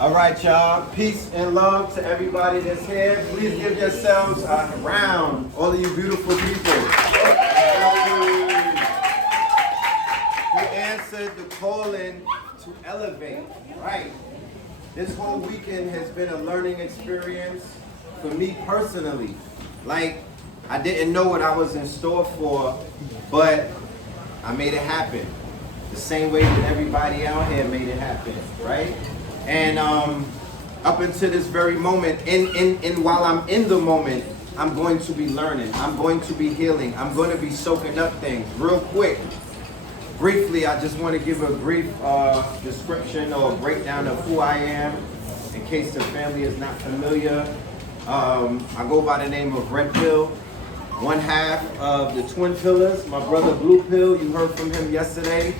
All right, y'all. Peace and love to everybody that's here. Please give yourselves a round, all of you beautiful people. You answered the calling to elevate, right? This whole weekend has been a learning experience for me personally. Like, I didn't know what I was in store for, but I made it happen. The same way that everybody out here made it happen, right? And up until this very moment, and while I'm in the moment, I'm going to be learning. I'm going to be healing. I'm going to be soaking up things real quick. Briefly, I just want to give a brief description or breakdown of who I am, in case the family is not familiar. I go by the name of Red Pill, one half of the Twin Pillars. My brother Blue Pill, you heard from him yesterday.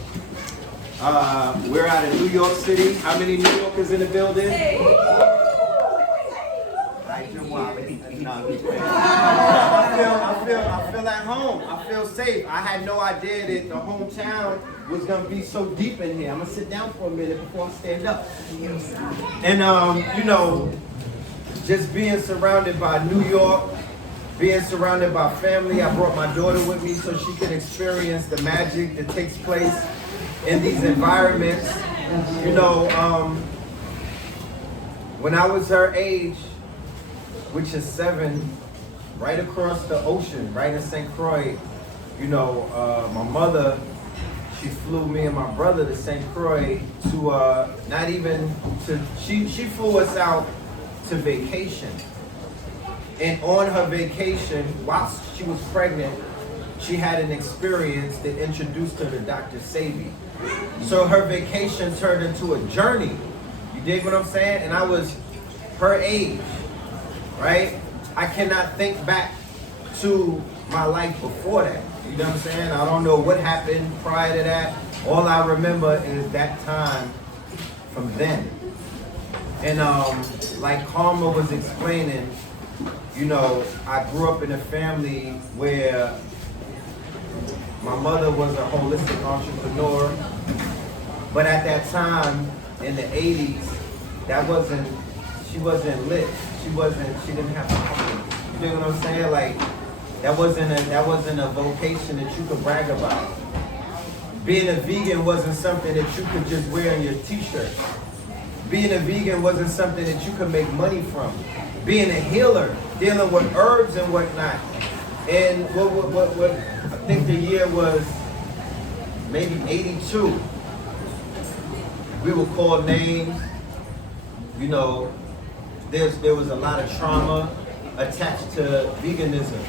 We're out in New York City. How many New Yorkers in the building? Hey. I feel at home. I feel safe. I had no idea that the hometown was gonna be so deep in here. I'm gonna sit down for a minute before I stand up. And you know, just being surrounded by New York, being surrounded by family. I brought my daughter with me so she can experience the magic that takes place in these environments. You know, when I was her age, which is 7, right across the ocean, right in St. Croix, you know, my mother, she flew me and my brother to St. Croix to, she flew us out to vacation. And on her vacation, whilst she was pregnant, she had an experience that introduced her to Dr. Sebi. So her vacation turned into a journey. You dig what I'm saying? And I was her age, right? I cannot think back to my life before that. You know what I'm saying? I don't know what happened prior to that. All I remember is that time from then. And like Karma was explaining, you know, I grew up in a family where my mother was a holistic entrepreneur, but at that time in the 80s, she wasn't lit. She didn't have a company. You know what I'm saying? Like, that wasn't a vocation that you could brag about. Being a vegan wasn't something that you could just wear in your t-shirt. Being a vegan wasn't something that you could make money from. Being a healer, dealing with herbs and whatnot. And what I think the year was maybe 82. We would call names. You know, there was a lot of trauma attached to veganism.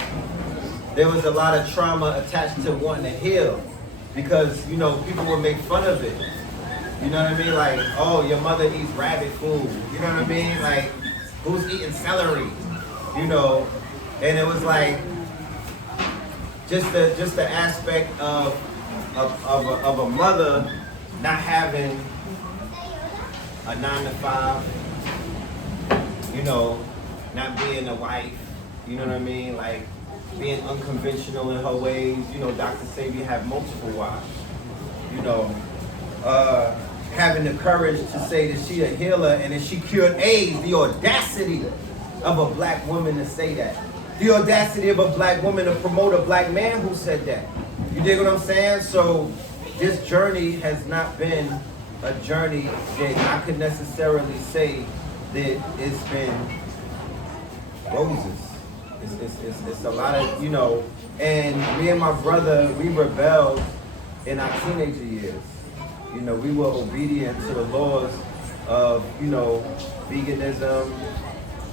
There was a lot of trauma attached to wanting to heal, because, you know, people would make fun of it. You know what I mean? Like, oh, your mother eats rabbit food. You know what I mean? Like, who's eating celery? You know, and it was like just the aspect of a mother not having a 9-to-5. You know, not being a wife. You know what I mean? Like, being unconventional in her ways. You know, Dr. Sebi had multiple wives. You know, having the courage to say that she a healer and that she cured AIDS. The audacity of a black woman to say that. The audacity of a black woman to promote a black man who said that. You dig what I'm saying? So this journey has not been a journey that I could necessarily say that it's been roses. It's a lot of, you know, and me and my brother, we rebelled in our teenager years. You know, we were obedient to the laws of, you know, veganism,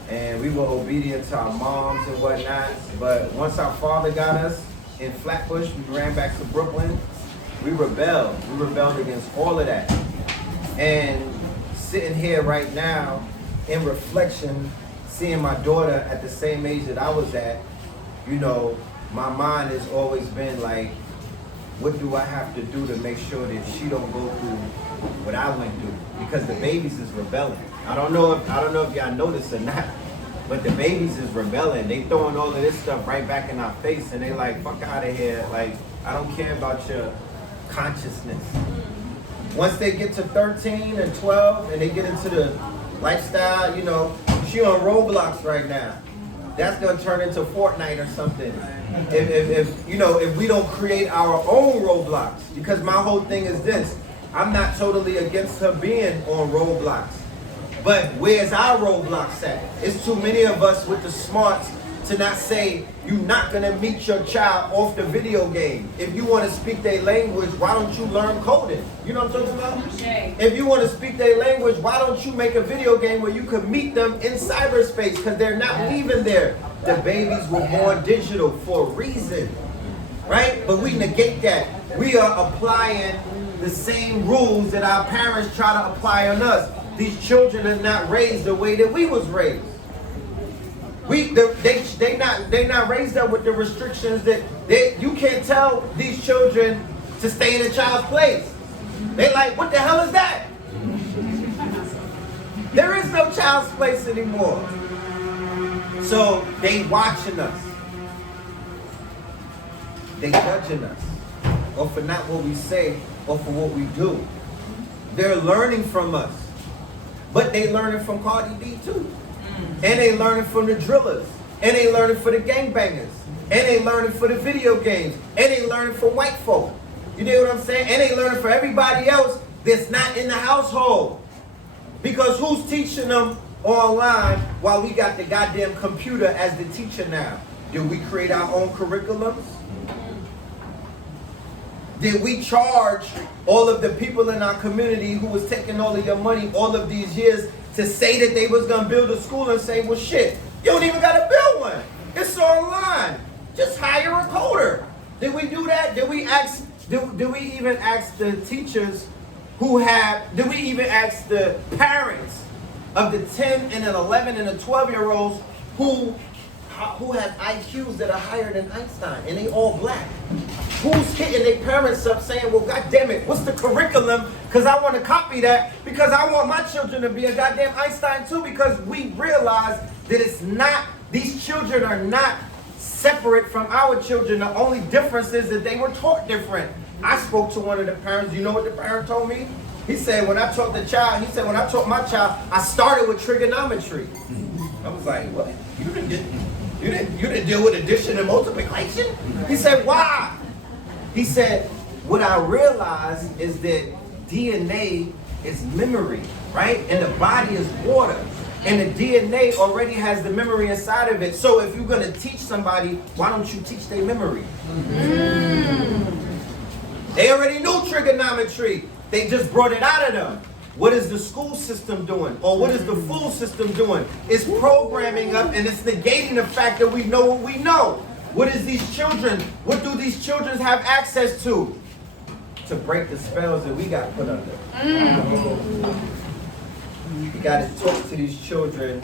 and we were obedient to our moms and whatnot. But once our father got us in Flatbush, we ran back to Brooklyn. We rebelled. We rebelled against all of that. And sitting here right now, in reflection, seeing my daughter at the same age that I was at, you know, my mind has always been like, what do I have to do to make sure that she don't go through what I went through? Because the babies is rebelling. I don't know if y'all noticed or not, but the babies is rebelling. They throwing all of this stuff right back in our face, and they like, fuck out of here. Like, I don't care about your consciousness. Once they get to 13 and 12 and they get into the lifestyle, you know, she on Roblox right now. That's gonna turn into Fortnite or something. If you know, if we don't create our own Roblox, because my whole thing is this: I'm not totally against her being on Roblox, but where's our Roblox at? It's too many of us with the smarts to not say you're not gonna meet your child off the video game. If you want to speak their language, why don't you learn coding? You know what I'm talking about? Okay. If you want to speak their language, why don't you make a video game where you can meet them in cyberspace? Because they're not leaving there. The babies were born digital for a reason, right? But we negate that. We are applying the same rules that our parents try to apply on us. These children are not raised the way that we was raised. They not raised up with the restrictions that you can't tell these children to stay in a child's place. They like, what the hell is that? There is no child's place anymore. So they watching us. They judging us. Or for not what we say, or for what we do. They're learning from us. But they learning from Cardi B too. And they learning from the drillers. And they learning for the gangbangers. And they learning for the video games. And they learning from white folk. You know what I'm saying? And they learning for everybody else that's not in the household. Because who's teaching them online while we got the goddamn computer as the teacher now? Did we create our own curriculums? Did we charge all of the people in our community who was taking all of your money all of these years to say that they was going to build a school and say, well, shit, you don't even got to build one. It's online. Just hire a coder. Did we do that? Did we ask, did we even ask the teachers did we even ask the parents of the 10 and the 11 and the 12-year-olds who have IQs that are higher than Einstein, and they all black? Who's hitting their parents up saying, well, God damn it, what's the curriculum? Because I want to copy that, because I want my children to be a goddamn Einstein too, because we realize that it's not, these children are not separate from our children. The only difference is that they were taught different. I spoke to one of the parents. You know what the parent told me? He said, when I taught my child, I started with trigonometry. I was like, what? You didn't deal with addition and multiplication? He said, why? He said, what I realized is that DNA is memory, right? And the body is water. And the DNA already has the memory inside of it. So if you're going to teach somebody, why don't you teach their memory? They already knew trigonometry. They just brought it out of them. What is the school system doing? Or what is the food system doing? It's programming up, and it's negating the fact that we know what we know. What is these children? What do these children have access to? To break the spells that we got put under. You got to talk to these children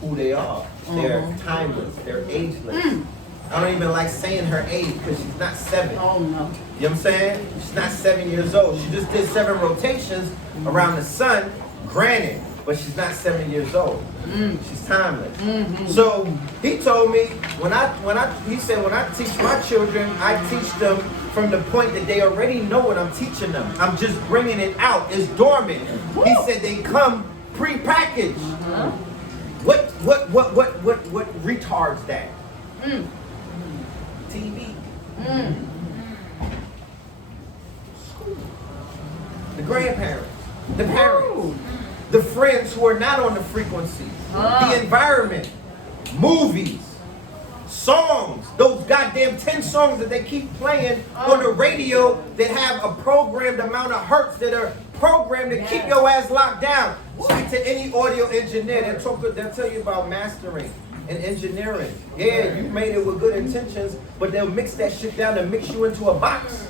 who they are. They're timeless. They're ageless. I don't even like saying her age because she's not 7. Oh, no. You know what I'm saying? She's not 7 years old. She just did 7 rotations around the sun, granted, but she's not 7 years old. She's timeless. So he told me he said when I teach my children, I teach them from the point that they already know what I'm teaching them. I'm just bringing it out. It's dormant. He said they come pre-packaged. What retards that? TV. The grandparents, the parents, the friends who are not on the frequency, the environment, movies, songs, those goddamn 10 songs that they keep playing on the radio that have a programmed amount of hertz that are programmed to keep your ass locked down. Speak to any audio engineer, they'll tell you about mastering and engineering. Yeah, you made it with good intentions, but they'll mix that shit down and mix you into a box.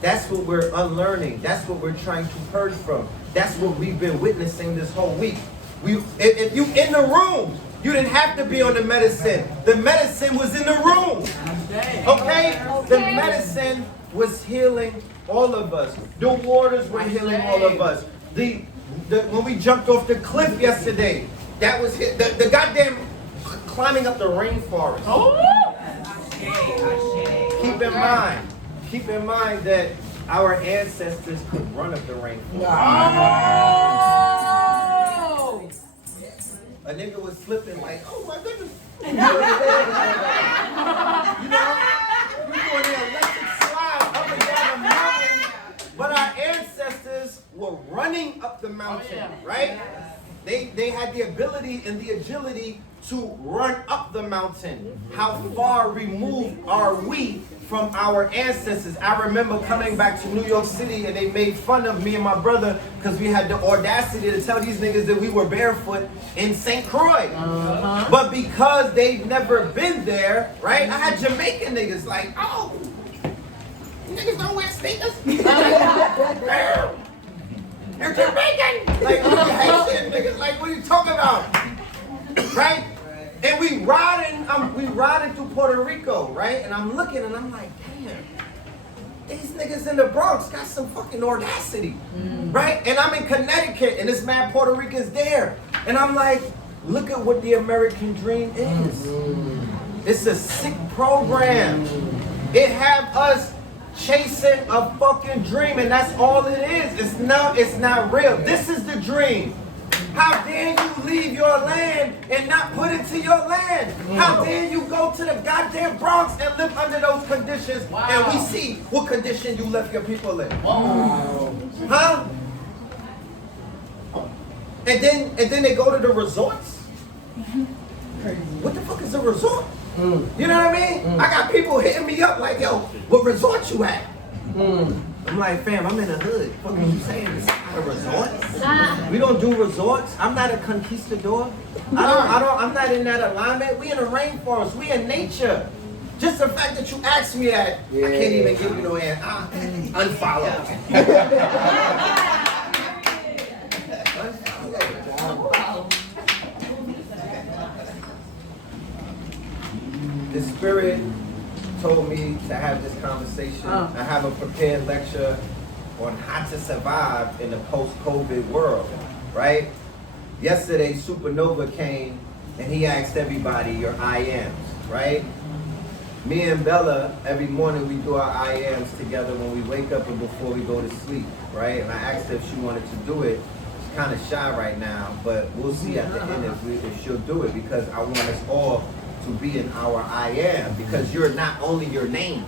That's what we're unlearning. That's what we're trying to purge from. That's what we've been witnessing this whole week. If you in the room, you didn't have to be on the medicine. The medicine was in the room. Okay? The medicine was healing all of us. The waters were healing all of us. When we jumped off the cliff yesterday, that was the goddamn climbing up the rainforest. Keep in mind that our ancestors could run up the rainforest. a nigga was slipping like, oh my goodness. You doing the electric slide up and down the mountain. But our ancestors were running up the mountain, right? They had the ability and the agility to run up the mountain. How far removed are we from our ancestors? I remember coming back to New York City and they made fun of me and my brother because we had the audacity to tell these niggas that we were barefoot in St. Croix. But because they've never been there, right? I had Jamaican niggas like, oh, you niggas don't wear sneakers? You're Jamaican! Like, what are you Haitian niggas? Like, what are you talking about? Right? And we riding through Puerto Rico, right? And I'm looking and I'm like, damn, these niggas in the Bronx got some fucking audacity, right? And I'm in Connecticut and this man Puerto Rican's there. And I'm like, look at what the American dream is. It's a sick program. It have us chasing a fucking dream, and that's all it is. It's not real. This is the dream. How dare you leave your land and not put it to your land? How dare you go to the goddamn Bronx and live under those conditions, and we see what condition you left your people in. Huh? And then they go to the resorts? What the fuck is a resort? You know what I mean? I got people hitting me up like, yo, what resort you at? I'm like, fam, I'm in the hood. What are you saying? It's not a resort. We don't do resorts. I'm not a conquistador. I'm not in that alignment. We in the rainforest. We in nature. Just the fact that you asked me that, I can't even give you no answer. Unfollow. The Spirit told me to have this conversation. I have a prepared lecture on how to survive in the post-COVID world, right? Yesterday, Supernova came and he asked everybody your I ams, right? Me and Bella, every morning we do our I ams together when we wake up and before we go to sleep, right? And I asked her if she wanted to do it. She's kind of shy right now, but we'll see at the end if she'll do it, because I want us all to be in our I am, because you're not only your name,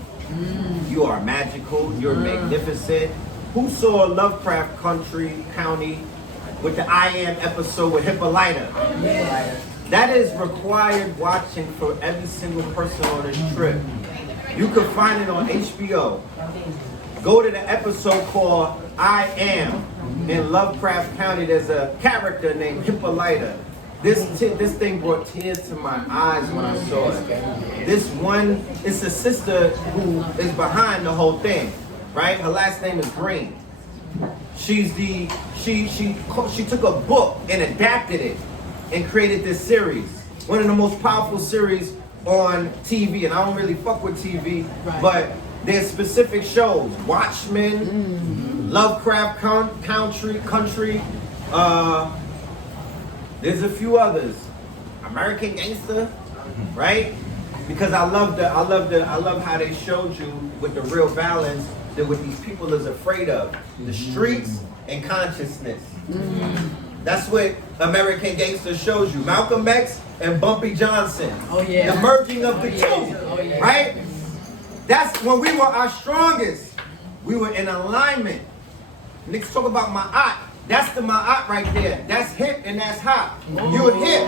you are magical, you're magnificent. Who saw Lovecraft County with the I am episode with Hippolyta? That is required watching for every single person on this trip. You can find it on HBO. Go to the episode called I Am. In Lovecraft County, there's a character named Hippolyta. This thing brought tears to my eyes when I saw it. It's a sister who is behind the whole thing, right? Her last name is Green. She took a book and adapted it and created this series. One of the most powerful series on TV, and I don't really fuck with TV, but there's specific shows. Watchmen, Lovecraft Country, there's a few others. American Gangster, right? Because I love how they showed you with the real balance that what these people is afraid of. The streets and consciousness. That's what American Gangster shows you. Malcolm X and Bumpy Johnson. The merging of the two. Right? That's when we were our strongest. We were in alignment. Niggas talk about my art. That's the ma'at right there. That's hip and that's hop. You're hip.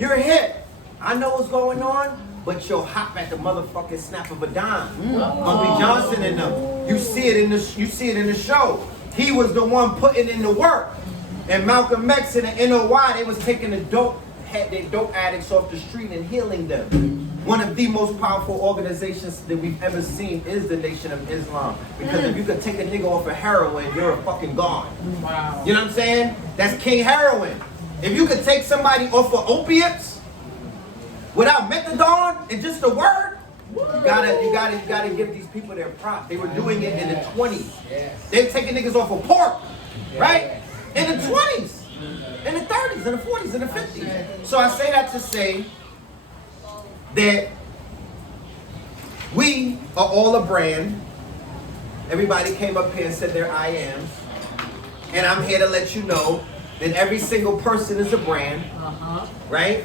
You're hip. I know what's going on, but you'll hop at the motherfucking snap of a dime. Bumpy Johnson and them. You see it in the show. He was the one putting in the work. And Malcolm X and the NOI, they was taking the dope addicts off the street and healing them. One of the most powerful organizations that we've ever seen is the Nation of Islam. Because if you could take a nigga off of heroin, you're a fucking god. Wow. You know what I'm saying? That's King Heroin. If you could take somebody off of opiates without methadone and just a word, you gotta give these people their props. They were doing it in the 20s. They were taking niggas off of pork, right? In the 20s, in the 30s, in the 40s, in the 50s. So I say that to say that we are all a brand. Everybody came up here and said their I ams. And I'm here to let you know then every single person is a brand, right?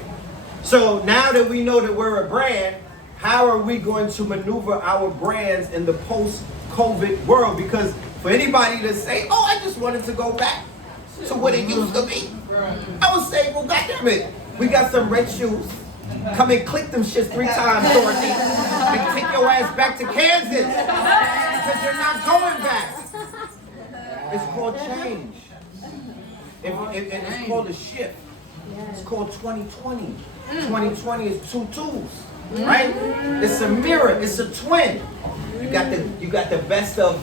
So now that we know that we're a brand, how are we going to maneuver our brands in the post-COVID world? Because for anybody to say, oh, I just wanted to go back to what it used to be, I would say, well, goddamn it, we got some red shoes. Come and click them shits 3 times, Dorothy, and take your ass back to Kansas, because you're not going back. It's called change. And it's called a shift. It's called 2020. 2020 is 2 tools, right? It's a mirror. It's a twin. You got the best of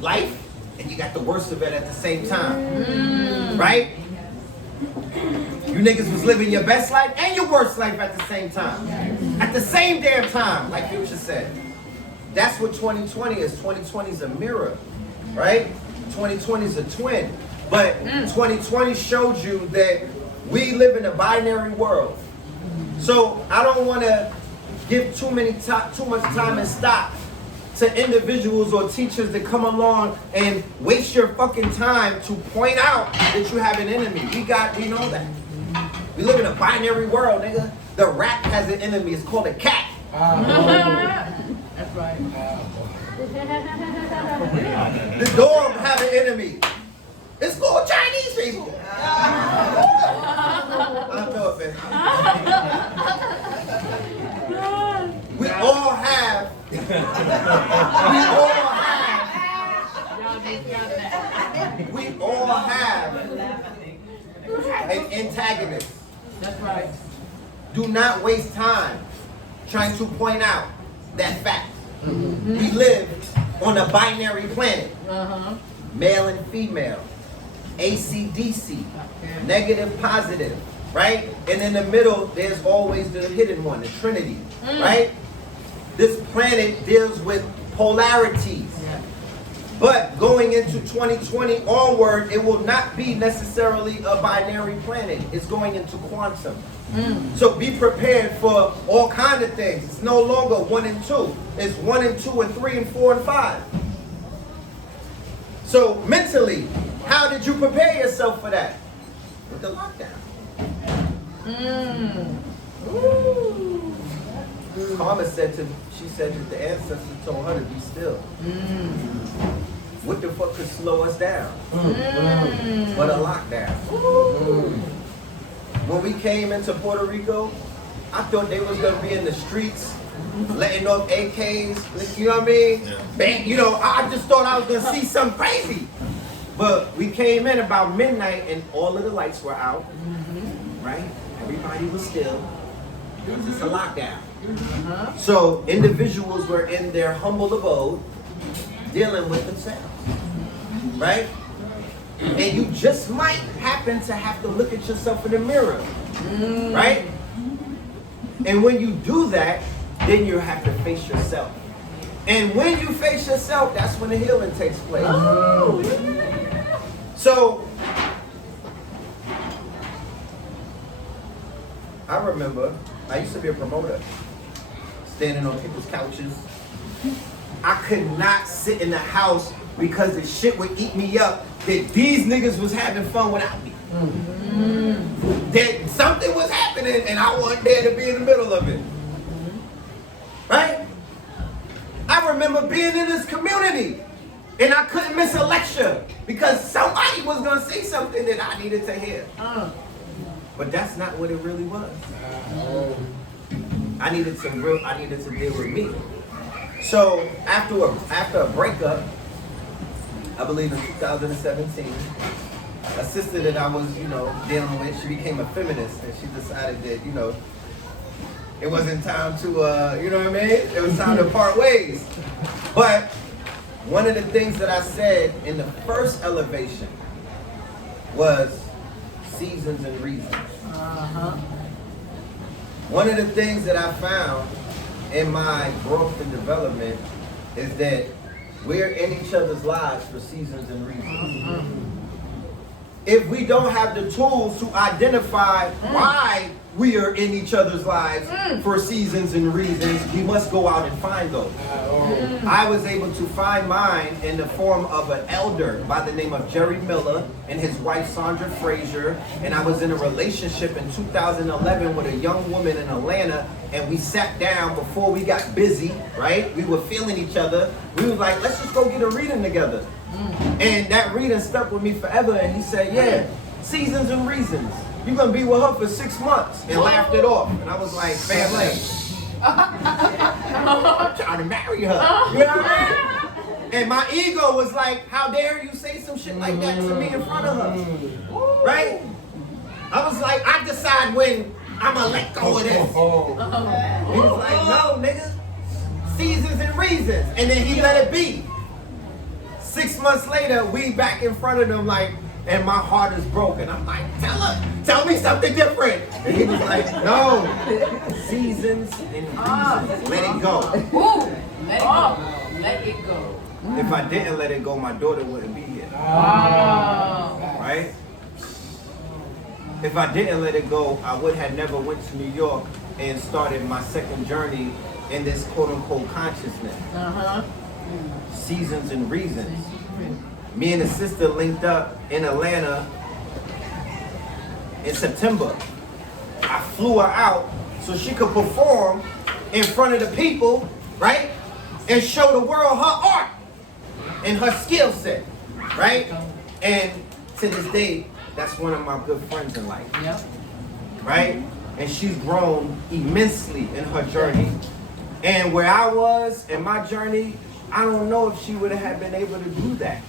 life, and you got the worst of it at the same time, right? You niggas was living your best life and your worst life at the same time, at the same damn time, like Future said. That's what 2020 is. 2020 is a mirror, right? 2020 is a twin. But 2020 showed you that we live in a binary world. So I don't want to give too much time and stock to individuals or teachers that come along and waste your fucking time to point out that you have an enemy. We know that. We live in a binary world, nigga. The rat has an enemy. It's called a cat. That's right. The dog have an enemy. It's called Chinese people. I'm no offense. We all have an antagonist. That's right. Do not waste time trying to point out that fact. We live on a binary planet. Male and female. AC/DC. Negative, positive. Right? And in the middle, there's always the hidden one, the Trinity. Right? This planet deals with polarities. But going into 2020 onward, it will not be necessarily a binary planet. It's going into quantum. So be prepared for all kinds of things. It's no longer 1 and 2. It's 1 and 2 and 3 and 4 and 5. So mentally, how did you prepare yourself for that? With the lockdown. Karma said that the ancestors told her to be still. What the fuck could slow us down? But a lockdown. When we came into Puerto Rico, I thought they was gonna be in the streets, letting off AKs, you know what I mean? Bang, you know, I just thought I was gonna see something crazy. But we came in about midnight and all of the lights were out, right? Everybody was still. It was just a lockdown. So individuals were in their humble abode, dealing with themselves, right? And you just might happen to have to look at yourself in the mirror, right? And when you do that, then you have to face yourself. And when you face yourself, that's when the healing takes place. So, I remember, I used to be a promoter, standing on people's couches. I could not sit in the house because the shit would eat me up that these niggas was having fun without me. That something was happening and I wasn't there to be in the middle of it. Right? I remember being in this community and I couldn't miss a lecture because somebody was gonna say something that I needed to hear. But that's not what it really was. I needed to deal with me. So after a breakup, I believe in 2017, a sister that I was, dealing with, she became a feminist and she decided that, it wasn't time to, it was time to part ways. But one of the things that I said in the first elevation was seasons and reasons. One of the things that I found in my growth and development is that we're in each other's lives for seasons and reasons. If we don't have the tools to identify why we are in each other's lives for seasons and reasons, we must go out and find those. I was able to find mine in the form of an elder by the name of Jerry Miller and his wife Sandra Frazier, and I was in a relationship in 2011 with a young woman in Atlanta, and we sat down before we got busy, right? We were feeling each other. We was like, let's just go get a reading together. And that reading stuck with me forever, and he said, yeah, seasons and reasons. You're gonna be with her for 6 months, and laughed it off. And I was like, family, I'm trying to marry her. You know what I mean? And my ego was like, how dare you say some shit like that to me in front of her? Right? I was like, I decide when I'm gonna let go of this. He was like, no, nigga, seasons and reasons. And then he let it be. 6 months later, we back in front of them like, and my heart is broken. I'm like, tell me something different. And he was like, no, seasons and reasons. Let it go. Let it go. Let it go. If I didn't let it go, my daughter wouldn't be here. Right? If I didn't let it go, I would have never went to New York and started my second journey in this quote-unquote consciousness. Seasons and reasons. Me and the sister linked up in Atlanta in September. I flew her out so she could perform in front of the people, right? And show the world her art and her skill set, right? And to this day, that's one of my good friends in life, right? And she's grown immensely in her journey. And where I was in my journey, I don't know if she would have been able to do that.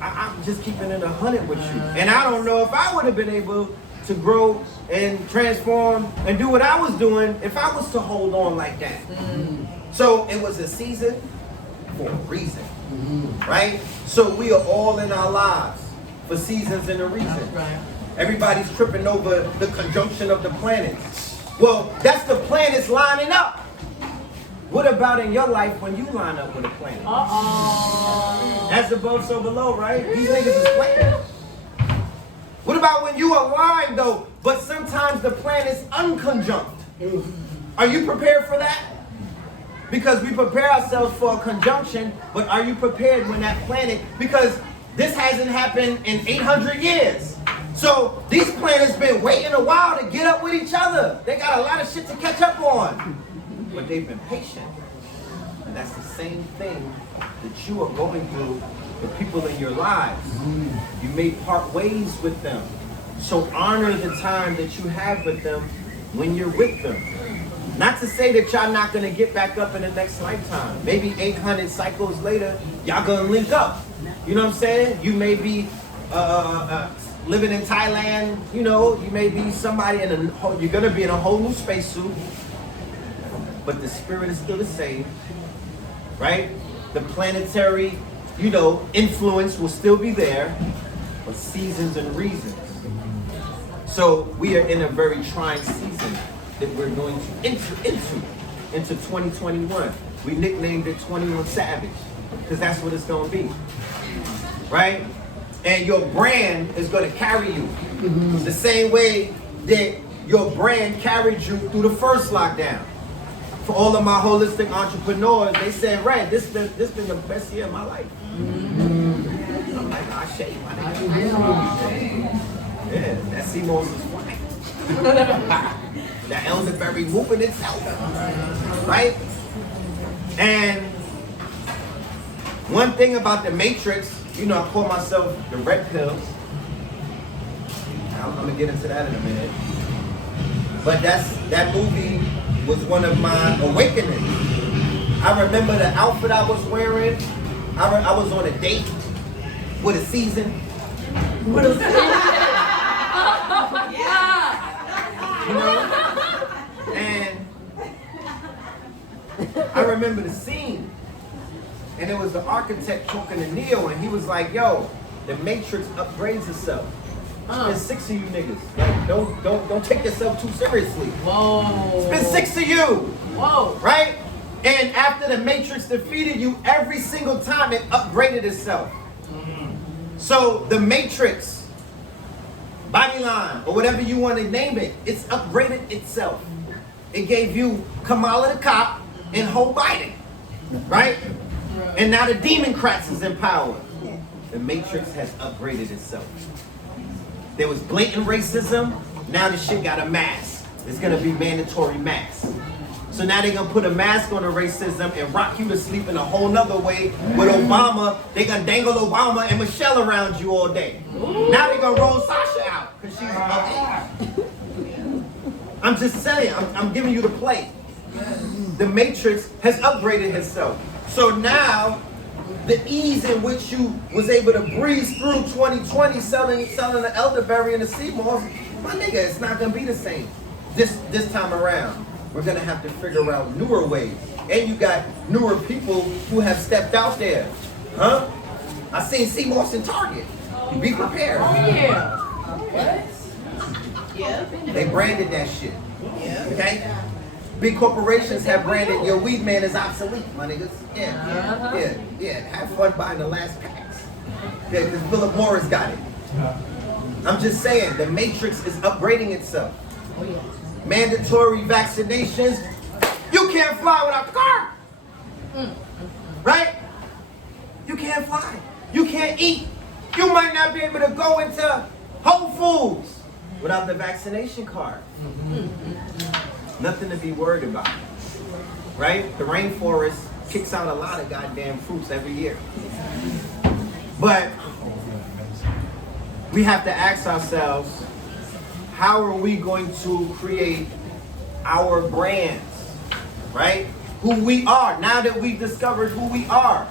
I'm just keeping it 100 with you. And I don't know if I would have been able to grow and transform and do what I was doing if I was to hold on like that. So it was a season for a reason, right? So we are all in our lives for seasons and a reason. Everybody's tripping over the conjunction of the planets. Well, that's the planets lining up. What about in your life when you line up with a planet? As above, so below, right? These niggas is playing. What about when you align though, but sometimes the planet's unconjunct? Are you prepared for that? Because we prepare ourselves for a conjunction, but are you prepared when that planet, because this hasn't happened in 800 years. So these planets been waiting a while to get up with each other. They got a lot of shit to catch up on. But they've been patient. And that's the same thing that you are going through with people in your lives. You may part ways with them. So honor the time that you have with them when you're with them. Not to say that y'all not gonna get back up in the next lifetime. Maybe 800 cycles later, y'all gonna link up. You know what I'm saying? You may be living in Thailand, you know, you may be somebody you're gonna be in a whole new spacesuit. But the spirit is still the same, right? The planetary, you know, influence will still be there, but seasons and reasons. So we are in a very trying season that we're going to enter into 2021. We nicknamed it 21 Savage, because that's what it's going to be, right? And your brand is going to carry you the same way that your brand carried you through the first lockdown. For all of my holistic entrepreneurs, they said, Red, this been the best year of my life. I'm like, I shave my nigga. Yeah, that CMOS is fine. That elderberry moving itself, right? And one thing about the Matrix, you know, I call myself the red pill. I'm gonna get into that in a minute. But that movie was one of my awakenings. I remember the outfit I was wearing. I was on a date with a season. You know? And I remember the scene. And it was the architect talking to Neo, and he was like, yo, the Matrix upgrades itself. There's 6 of you niggas. Like, don't take yourself too seriously. Whoa. It's been 6 of you. Whoa. Right? And after the Matrix defeated you, every single time it upgraded itself. So the Matrix Babylon, or whatever you want to name it. It's upgraded itself. It gave you Kamala the cop and Joe Biden, right? And now the Democrats is in power. The Matrix has upgraded itself. There was blatant racism. Now the shit got a mask. It's gonna be mandatory mask. So now they're gonna put a mask on the racism and rock you to sleep in a whole nother way. With Obama, they gonna dangle Obama and Michelle around you all day. Now they're gonna roll Sasha out because she's okay. I'm just saying, I'm giving you the play. The Matrix has upgraded itself. So now, the ease in which you was able to breeze through 2020 selling the elderberry and the sea moss, my nigga, it's not gonna be the same. This time around, we're gonna have to figure out newer ways. And you got newer people who have stepped out there. Huh? I seen sea moss in Target. Be prepared. Oh yeah. What? Yeah. They branded that shit. Okay? Big corporations have branded your weed man is obsolete, my niggas. Yeah. Have fun buying the last packs. Yeah, because Philip Morris got it. I'm just saying, the Matrix is upgrading itself. Oh yeah. Mandatory vaccinations. You can't fly without the car. Right? You can't fly. You can't eat. You might not be able to go into Whole Foods without the vaccination card. Nothing to be worried about. Right? The rainforest kicks out a lot of goddamn fruits every year. But we have to ask ourselves, how are we going to create our brands? Right? Who we are. Now that we've discovered who we are,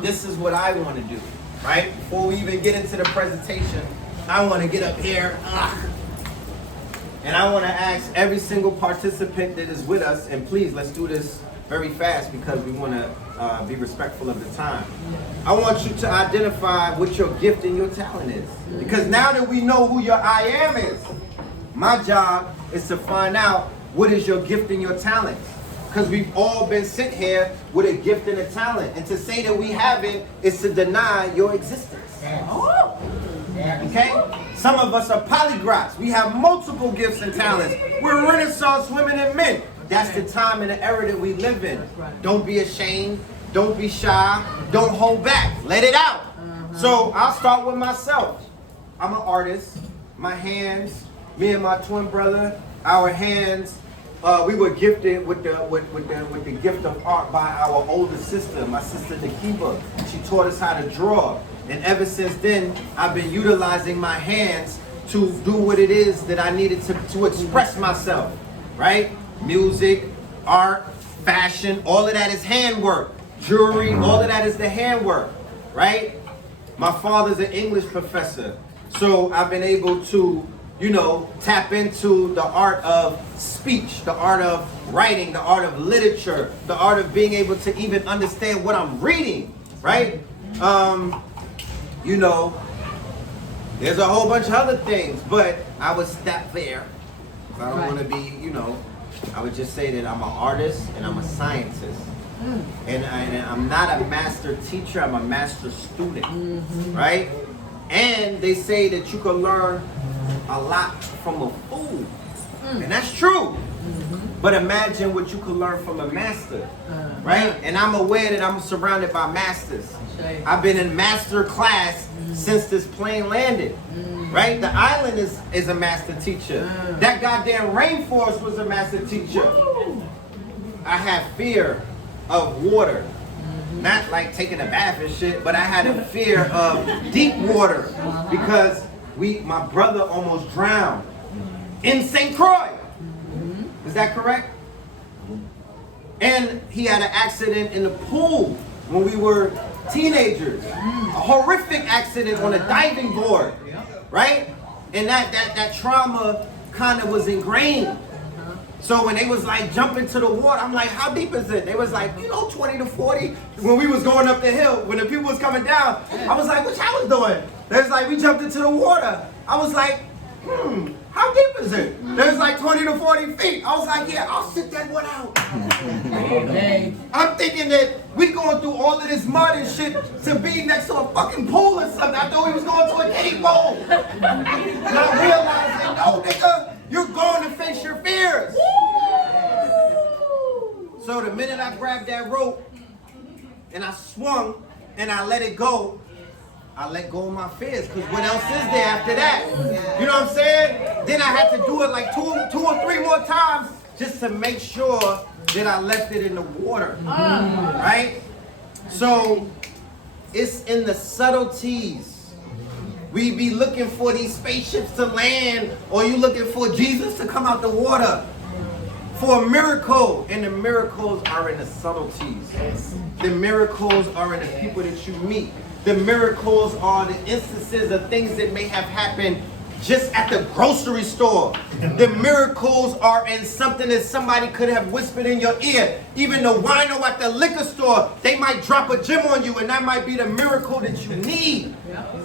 this is what I want to do. Right? Before we even get into the presentation, I want to get up here. And I want to ask every single participant that is with us, and please, let's do this very fast because we want to be respectful of the time. I want you to identify what your gift and your talent is. Because now that we know who your I am is, my job is to find out what is your gift and your talent. Because we've all been sent here with a gift and a talent. And to say that we have it is to deny your existence. Okay? Some of us are polyglots. We have multiple gifts and talents. We're Renaissance women and men. That's the time and the era that we live in. Don't be ashamed. Don't be shy. Don't hold back. Let it out. So I'll start with myself. I'm an artist. My hands, me and my twin brother, our hands, we were gifted with the gift of art by our older sister, my sister Nakiba. She taught us how to draw. And ever since then, I've been utilizing my hands to do what it is that I needed to express myself, right? Music, art, fashion, all of that is handwork. Jewelry, all of that is the handwork, right? My father's an English professor, so I've been able to, tap into the art of speech, the art of writing, the art of literature, the art of being able to even understand what I'm reading, right? There's a whole bunch of other things, but I would stop there. I don't want to be, I would just say that I'm an artist and I'm a scientist. And I'm not a master teacher, I'm a master student, right? And they say that you can learn a lot from a fool. And that's true. But imagine what you could learn from a master, right? And I'm aware that I'm surrounded by masters. I've been in master class since this plane landed, right? The island is a master teacher. That goddamn rainforest was a master teacher. I have fear of water. Not like taking a bath and shit, but I had a fear of deep water because my brother almost drowned in St. Croix. Is that correct? And he had an accident in the pool when we were teenagers. A horrific accident on a diving board, right? And that trauma kind of was ingrained. So when they was like jumping to the water, I'm like, how deep is it? They was like, 20 to 40. When we was going up the hill, when the people was coming down, I was like, what y'all was doing? They was like, we jumped into the water. I was like, how deep is it? They was like 20 to 40 feet. I was like, yeah, I'll sit that one out. Hey. I'm thinking that we going through all of this mud and shit to be next to a fucking pool or something. I thought we was going to a kiddie bowl. And I realized that, no, nigga, you're going to face your fears. So the minute I grabbed that rope and I swung and I let it go, I let go of my fears, because what else is there after that? You know what I'm saying? Then I had to do it like two or three more times just to make sure that I left it in the water, right? So it's in the subtleties. We be looking for these spaceships to land, or you looking for Jesus to come out the water for a miracle, and the miracles are in the subtleties. The miracles are in the people that you meet. The miracles are the instances of things that may have happened just at the grocery store. The miracles are in something that somebody could have whispered in your ear. Even the wino at the liquor store, they might drop a gem on you, and that might be the miracle that you need.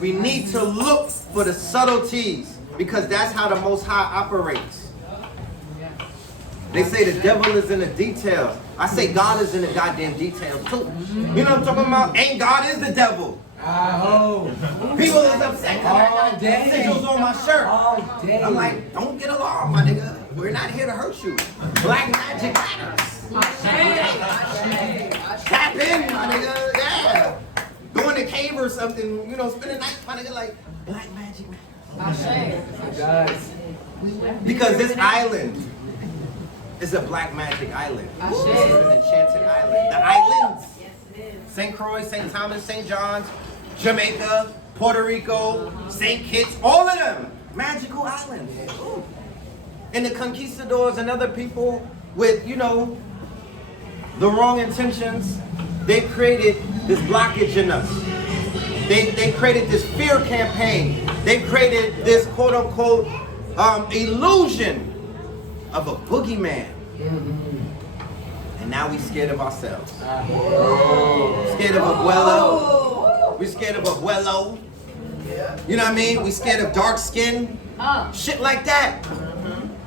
We need to look for the subtleties, because that's how the Most High operates. They say the devil is in the details. I say God is in the goddamn details too. You know what I'm talking about? Ain't God is the devil. People is upset because I got sigils on my shirt. I'm like, don't get alarmed, my nigga. We're not here to hurt you. Black magic matters. Tap in, my nigga. Yeah. Go in the cave or something, you know, spend the night, my nigga, like, black magic matters. Because this island is a black magic island. It's an enchanted island. The islands. St. Croix, St. Thomas, St. John's, Jamaica, Puerto Rico, St. Kitts, all of them. Magical islands. And the conquistadors and other people with, you know, the wrong intentions, they created this blockage in us. They created this fear campaign. They created this quote unquote illusion of a boogeyman. And now we scared of ourselves. Scared of Abuela. We scared of Abuelo. You know what I mean? We scared of dark skin. Shit like that.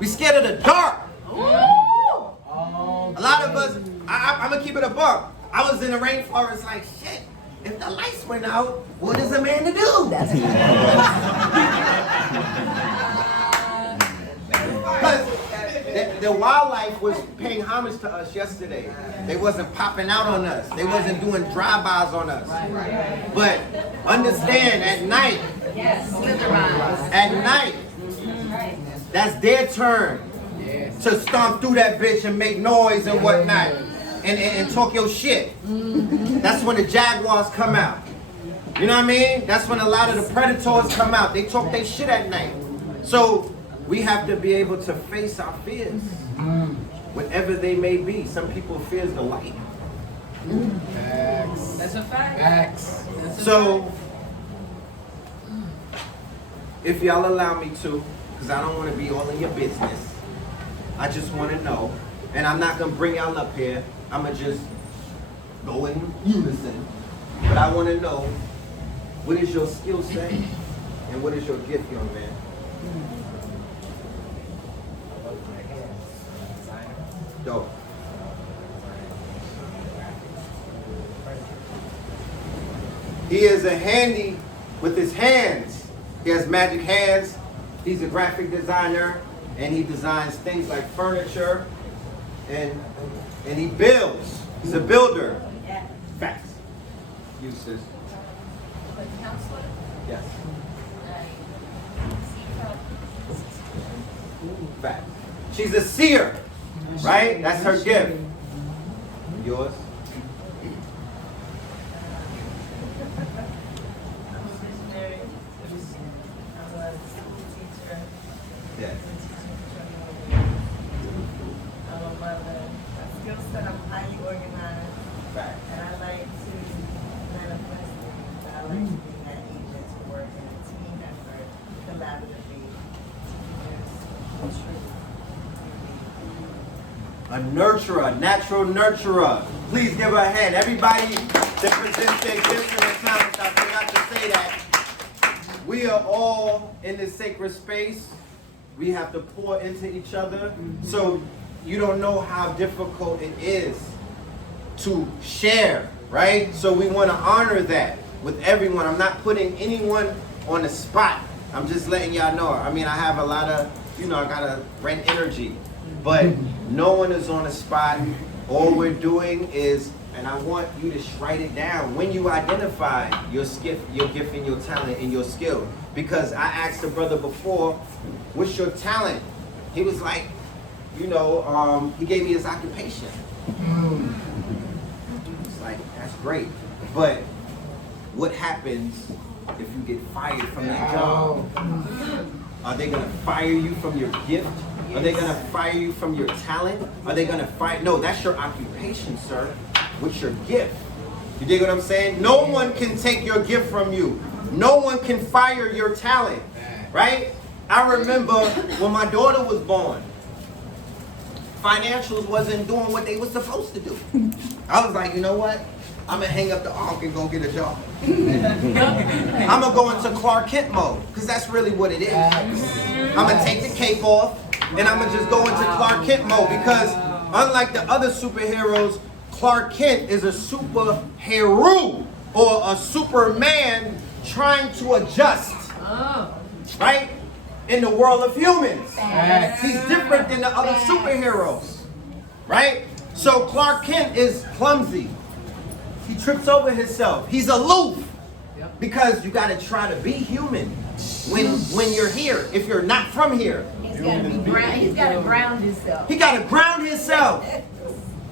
We scared of the dark. A lot of us, I'm gonna keep it a buck. I was in the rainforest like, shit, if the lights went out, what is a man to do? Because the wildlife was paying homage to us yesterday. They wasn't popping out on us. They wasn't doing drive-bys on us. But understand, at night, that's their turn to stomp through that bitch and make noise and whatnot and talk your shit. That's when the jaguars come out. You know what I mean? That's when a lot of the predators come out. They talk their shit at night. So we have to be able to face our fears, whatever they may be. Some people fears the light. Facts. That's a fact. Facts. So, if y'all allow me to, because I don't want to be all in your business, I just want to know, and I'm not going to bring y'all up here, I'm going to just go in unison, but I want to know, what is your skill set, and what is your gift, young man? Dope. He is a handy with his hands. He has magic hands. He's a graphic designer, and he designs things like furniture, and he builds. He's a builder. Facts. You, sis. Counselor? Yes. Facts. She's a seer, right? That's her gift. Yours? Yes. I'm a mother. My skill set, I'm highly organized. Fact. And I like to manifest things. I like to be that agent to work in a team effort, collaboratively, to contribute. A nurturer, natural nurturer. Please give her a hand. Everybody that presents their gifts and their talents, I forgot to say that. We are all in this sacred space. We have to pour into each other. So you don't know how difficult it is to share, right? So we want to honor that with everyone. I'm not putting anyone on the spot. I'm just letting y'all know. I mean, I have a lot of, I gotta rent energy, but no one is on the spot. All we're doing is, and I want you to write it down when you identify your gift and your talent and your skill. Because I asked the brother before, what's your talent? He was like, he gave me his occupation. It's like, that's great. But what happens if you get fired from that job? Are they gonna fire you from your gift? Are they gonna fire you from your talent? Are they gonna fire? No, that's your occupation, sir. What's your gift? You dig what I'm saying? No one can take your gift from you. No one can fire your talent, right? I remember when my daughter was born, financials wasn't doing what they were supposed to do. I was like, you know what? I'm gonna hang up the ark and go get a job. I'm gonna go into Clark Kent mode, because that's really what it is. I'm gonna take the cape off and I'm gonna just go into Clark Kent mode, because unlike the other superheroes, Clark Kent is a superhero or a Superman trying to adjust, right? In the world of humans. He's different than the other superheroes, right? So Clark Kent is clumsy. He trips over himself. He's aloof, because you got to try to be human when you're here. If you're not from here, He's got to be ground. He's got to ground himself. he got to ground himself,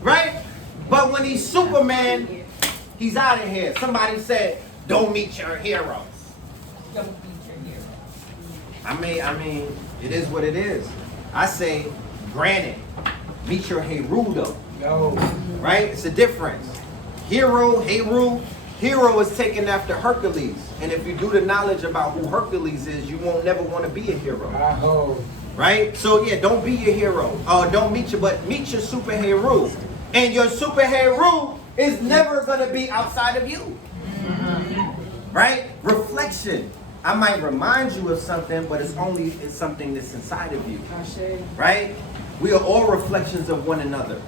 right? But when he's Superman, he's out of here. Somebody said, "Don't meet your heroes." Don't beat your hero. I mean, it is what it is. I say, granted, meet your Herudo. Right? It's a difference. Hero is taken after Hercules. And if you do the knowledge about who Hercules is, you won't never want to be a hero. Right? So yeah, don't be your hero. Don't meet your superhero. And your superhero is never going to be outside of you. Right? Reflection. I might remind you of something, but it's something that's inside of you. Right? We are all reflections of one another.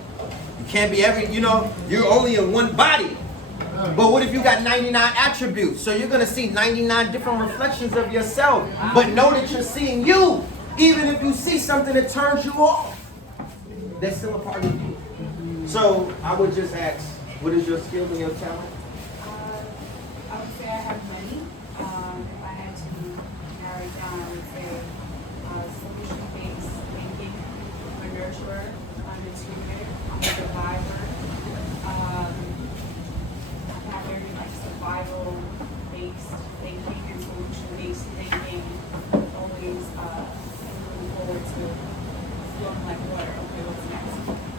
You can't be you're only in one body. But what if you got 99 attributes? So you're going to see 99 different reflections of yourself. But know that you're seeing you. Even if you see something that turns you off, that's still a part of you. So I would just ask, what is your skill and your talent? I would say I have money. If I had to narrow it down, I would say solution-based thinking. I'm a nurturer. I'm a intuitor. I'm a survivor. I have very survival-based thinking and solution-based thinking. Always moving forward to flowing like water. Okay, what's next?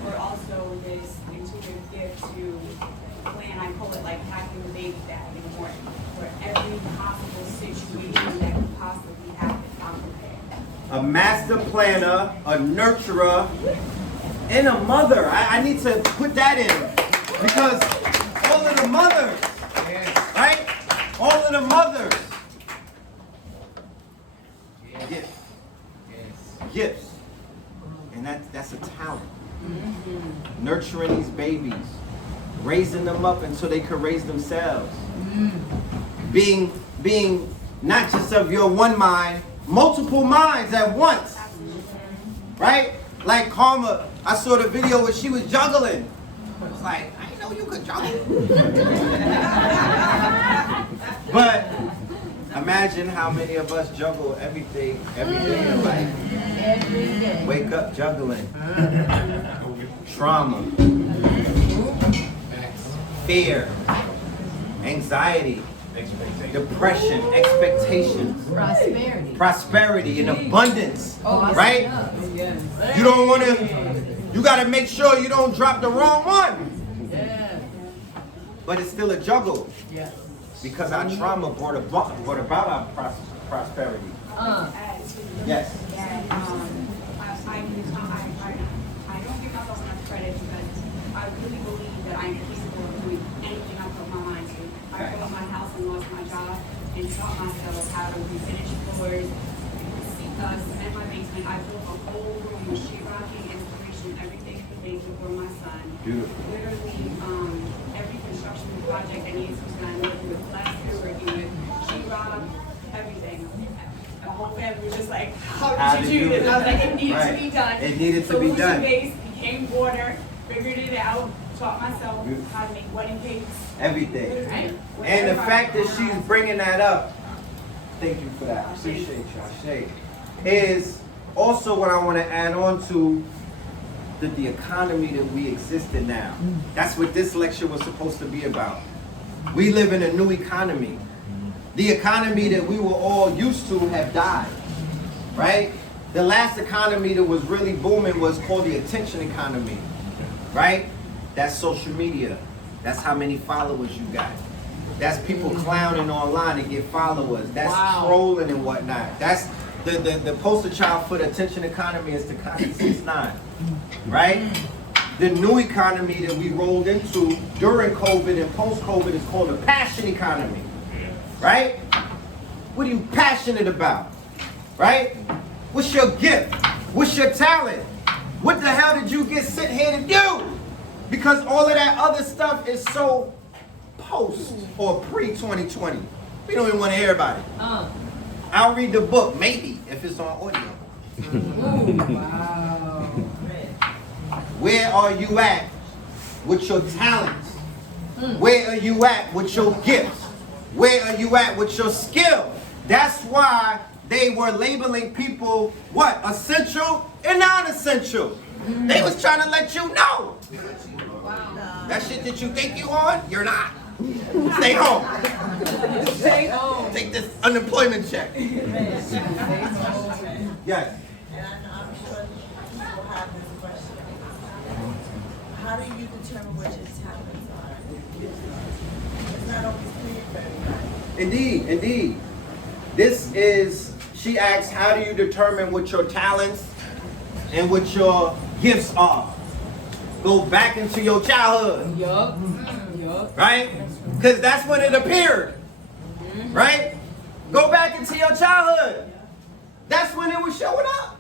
Or also this intuitive gift to plan. I call it like packing the baby bag in the morning, where every possible situation that could possibly happen, I'm prepared. A master planner, a nurturer, and a mother. I need to put that in, because all of the mothers, right? All of the mothers. Gifts. And that's a talent. Nurturing these babies, raising them up until they can raise themselves. Being not just of your one mind, multiple minds at once. Right? Like Karma, I saw the video where she was juggling. It's like, I didn't know you could juggle. But imagine how many of us juggle everything every day in life. Every day. Wake up juggling. Trauma. Fear. Anxiety. Depression. Expectations. Prosperity and abundance. Right? You don't want to, you got to make sure you don't drop the wrong one. But it's still a juggle. Because our trauma brought about our prosperity. Yes. I don't give myself enough credit because I really believe that I am capable of doing anything I put my mind to. I built my house and lost my job and taught myself how to refinish floors, cement my basement. I built a whole room with sheetrocking, inspiration, doing everything for banking for my son. Beautiful. Literally, every construction project that needs to be done, working with plaster, working with sheetrock, everything. The whole family was just like, how did you do this? I was like, it needed to be done. It needed to be done. Solution-based, became water, figured it out, taught myself how to make wedding cakes. Everything. Right? And the fact that she's bringing that up, thank you for that. Appreciate you, Ashe. Is also what I want to add on to the economy that we exist in now. That's what this lecture was supposed to be about. We live in a new economy. The economy that we were all used to have died, right? The last economy that was really booming was called the attention economy, right? That's social media. That's how many followers you got. That's people clowning online to get followers. That's trolling and whatnot. That's the poster child for the attention economy is Tekashi 6ix9ine, right? The new economy that we rolled into during COVID and post-COVID is called the passion economy, right? What are you passionate about, right? What's your gift? What's your talent? What the hell did you get sent here to do? Because all of that other stuff is so post or pre-2020. We don't even want to hear about it. I'll read the book, maybe, if it's on audio. Where are you at with your talents? Where are you at with your gifts? Where are you at with your skill? That's why they were labeling people, what, essential and non-essential. They was trying to let you know. That shit that you think you on, you're not. Stay home. Stay home. Take this unemployment check. Yes. And I'm sure people have this question. How do you determine what your talents are? It's not always clear for everybody. Indeed. This is, she asks, how do you determine what your talents and what your gifts are? Go back into your childhood. Yup. Right? Because that's when it appeared. Right? Go back into your childhood. That's when it was showing up.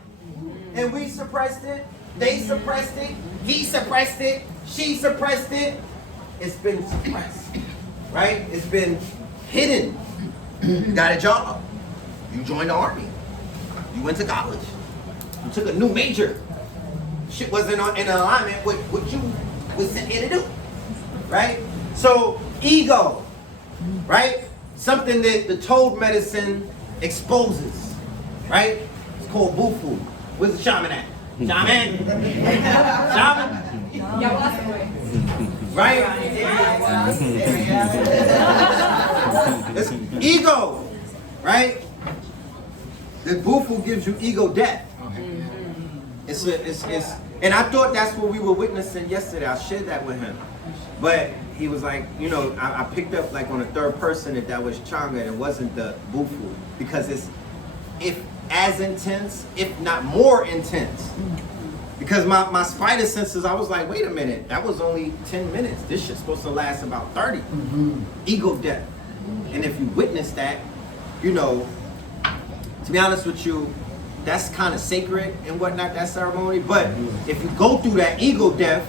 And we suppressed it. They suppressed it. He suppressed it. She suppressed it. It's been suppressed. Right? It's been hidden. You got a job. You joined the army. You went to college. You took a new major. Shit wasn't in alignment with what you was sent here to do. Right? So, ego. Right? Something that the toad medicine exposes. Right? It's called bufu. Where's the shaman at? Shaman? Shaman? Right? It's ego. Right? The bufu gives you ego death. It's and I thought that's what we were witnessing yesterday. I shared that with him. But he was like, you know, I picked up like on a third person that was Changa and it wasn't the bufu. Because it's if as intense, if not more intense. Because my spider senses, I was like, wait a minute, that was only 10 minutes. This shit's supposed to last about 30. Ego death. And if you witness that, you know, to be honest with you, that's kind of sacred and whatnot, that ceremony. But if you go through that ego death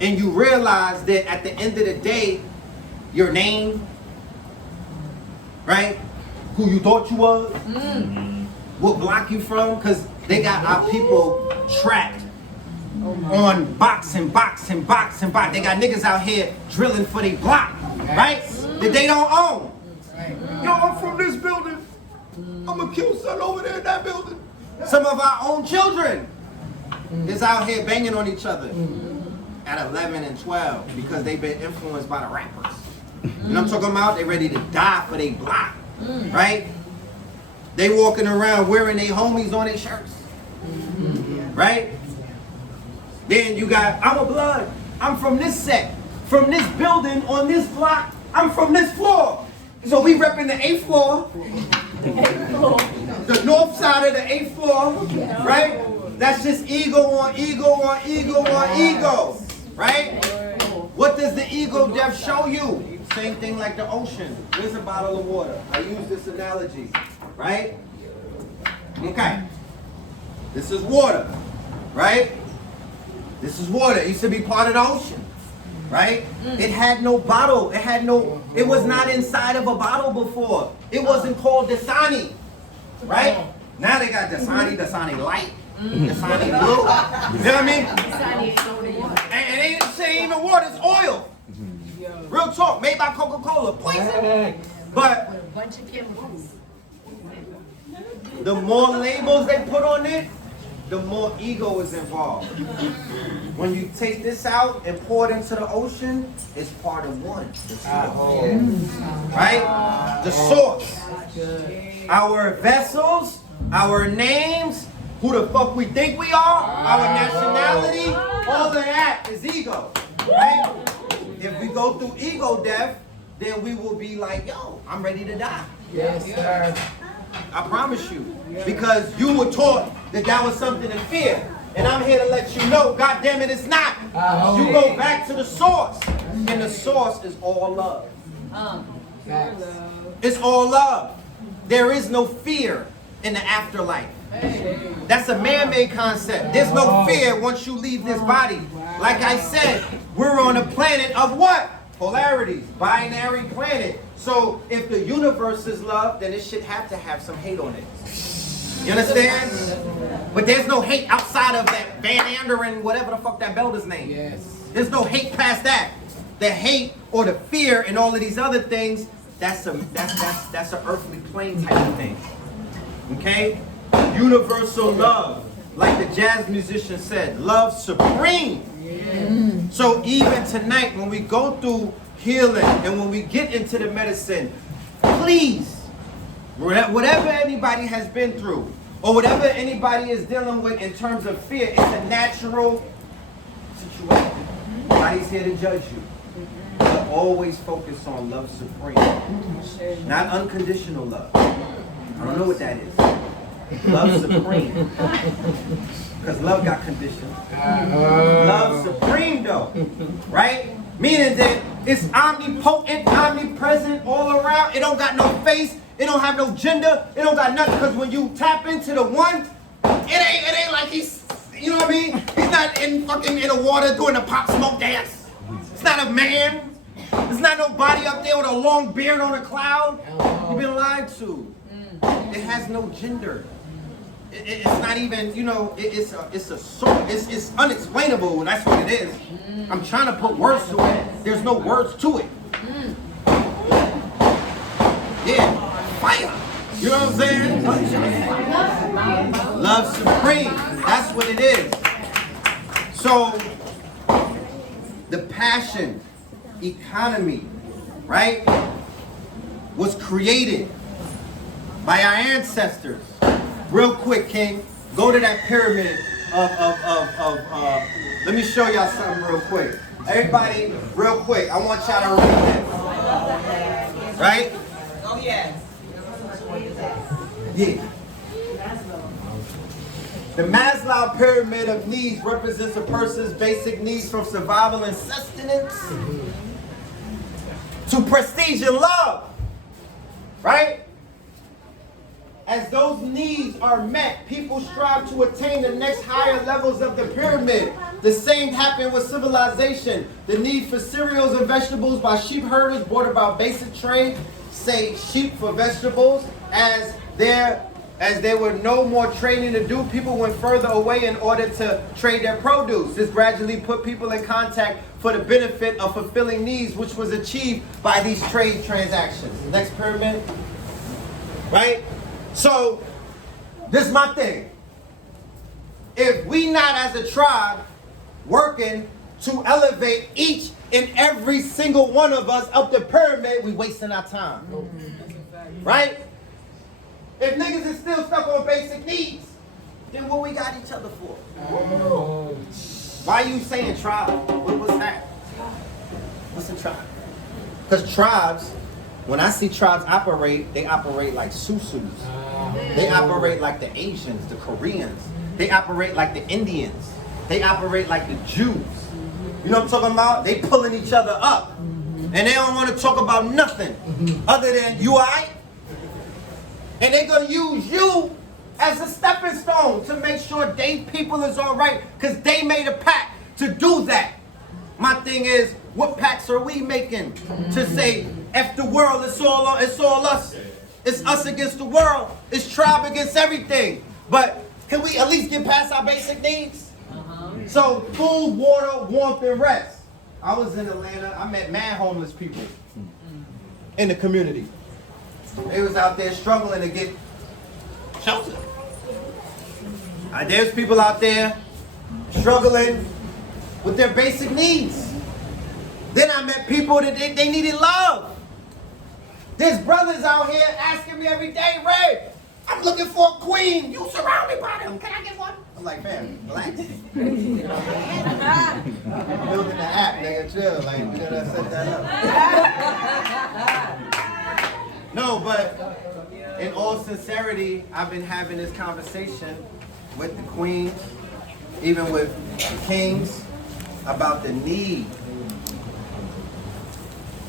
and you realize that at the end of the day, your name, right? Who you thought you was, what block you from, because they got our people trapped on box and box and box and box. They got niggas out here drilling for their block, right? That they don't own. Yo, I'm from this building. I'm gonna kill son over there in that building. Some of our own children is out here banging on each other at 11 and 12 because they've been influenced by the rappers. You know what I'm talking about? They ready to die for their block, right? They walking around wearing their homies on their shirts, right? Then you got, I'm a blood. I'm from this set, from this building on this block. I'm from this floor. So we repping the 8th floor. The north side of the 8th floor, right? That's just ego on ego on ego on ego, right? What does the ego death show you? Same thing like the ocean. Here's a bottle of water. I use this analogy, right? Okay. This is water, right? This is water. It used to be part of the ocean, right? It had no bottle. It was not inside of a bottle before. It wasn't called Dasani, right? Now they got Dasani Light, Dasani Blue. You know what I mean? And it ain't even water, it's oil. Real talk, made by Coca-Cola. Poison. But With a bunch of chemicals. the more labels they put on it, the more ego is involved. When you take this out and pour it into the ocean, it's part of one. The source. Right? The source. Our vessels, our names, who the fuck we think we are, our nationality, all of that is ego. Right? If we go through ego death, then we will be like, yo, I'm ready to die. Yes, sir. I promise you. Because you were taught that that was something to fear. And I'm here to let you know, God damn it, it's not. You go back to the source. And the source is all love. Facts. It's all love. There is no fear in the afterlife. That's a man-made concept. There's no fear once you leave this body. Like I said, we're on a planet of what? Polarities. Binary planet. So if the universe is love, then it should have to have some hate on it. You understand? But there's no hate outside of that Van Anderen, whatever the fuck that belt is named. Yes. There's no hate past that. The hate or the fear and all of these other things, that's an earthly plane type of thing. Okay? Universal love. Like the jazz musician said, love supreme. So even tonight when we go through healing and when we get into the medicine, please, whatever anybody has been through or whatever anybody is dealing with in terms of fear, it's a natural situation. Nobody's here to judge you. But always focus on love supreme. Not unconditional love. I don't know what that is. Love supreme. Because love got conditions. Love supreme though. Right? Meaning that it's omnipotent, omnipresent, all around. It don't got no face. It don't have no gender. It don't got nothing. Because when you tap into the one, it ain't like he's, you know what I mean? He's not in the water doing a pop smoke dance. It's not a man. It's not nobody up there with a long beard on a cloud. You've been lied to. It has no gender. It's not even, you know, it's unexplainable. That's what it is. I'm trying to put words to it. There's no words to it. Yeah, fire. You know what I'm saying? Love supreme. That's what it is. So, the passion economy, right, was created by our ancestors. Real quick, King, go to that pyramid let me show y'all something real quick. Everybody, real quick, I want y'all to read this. Right? Oh, yes. Yeah. The Maslow pyramid of needs represents a person's basic needs from survival and sustenance to prestige and love. Right? As those needs are met, people strive to attain the next higher levels of the pyramid. The same happened with civilization. The need for cereals and vegetables by sheep herders brought about basic trade, say sheep for vegetables. As there were no more trading to do, people went further away in order to trade their produce. This gradually put people in contact for the benefit of fulfilling needs, which was achieved by these trade transactions. Next pyramid. Right? So, this is my thing. If we not as a tribe working to elevate each and every single one of us up the pyramid, we wasting our time. Right? If niggas is still stuck on basic needs, then what we got each other for? Why are you saying tribe? What's that? What's a tribe? Because tribes, when I see tribes operate, they operate like Susus. They operate like the Asians, the Koreans. They operate like the Indians. They operate like the Jews. You know what I'm talking about? They pulling each other up. And they don't want to talk about nothing other than you alright? And they're going to use you as a stepping stone to make sure they people is alright. Because they made a pact to do that. My thing is, what pacts are we making to say, F the world, it's all us. It's us against the world. It's tribe against everything. But can we at least get past our basic needs? So food, water, warmth, and rest. I was in Atlanta. I met mad homeless people in the community. They was out there struggling to get shelter. There's people out there struggling with their basic needs. Then I met people that they needed love. There's brothers out here asking me every day, Ray, I'm looking for a queen. You surrounded by them. Can I get one? I'm like, man, relax. Building the app, nigga, chill. Like, we gotta set that up. No, but in all sincerity, I've been having this conversation with the queens, even with the kings, about the need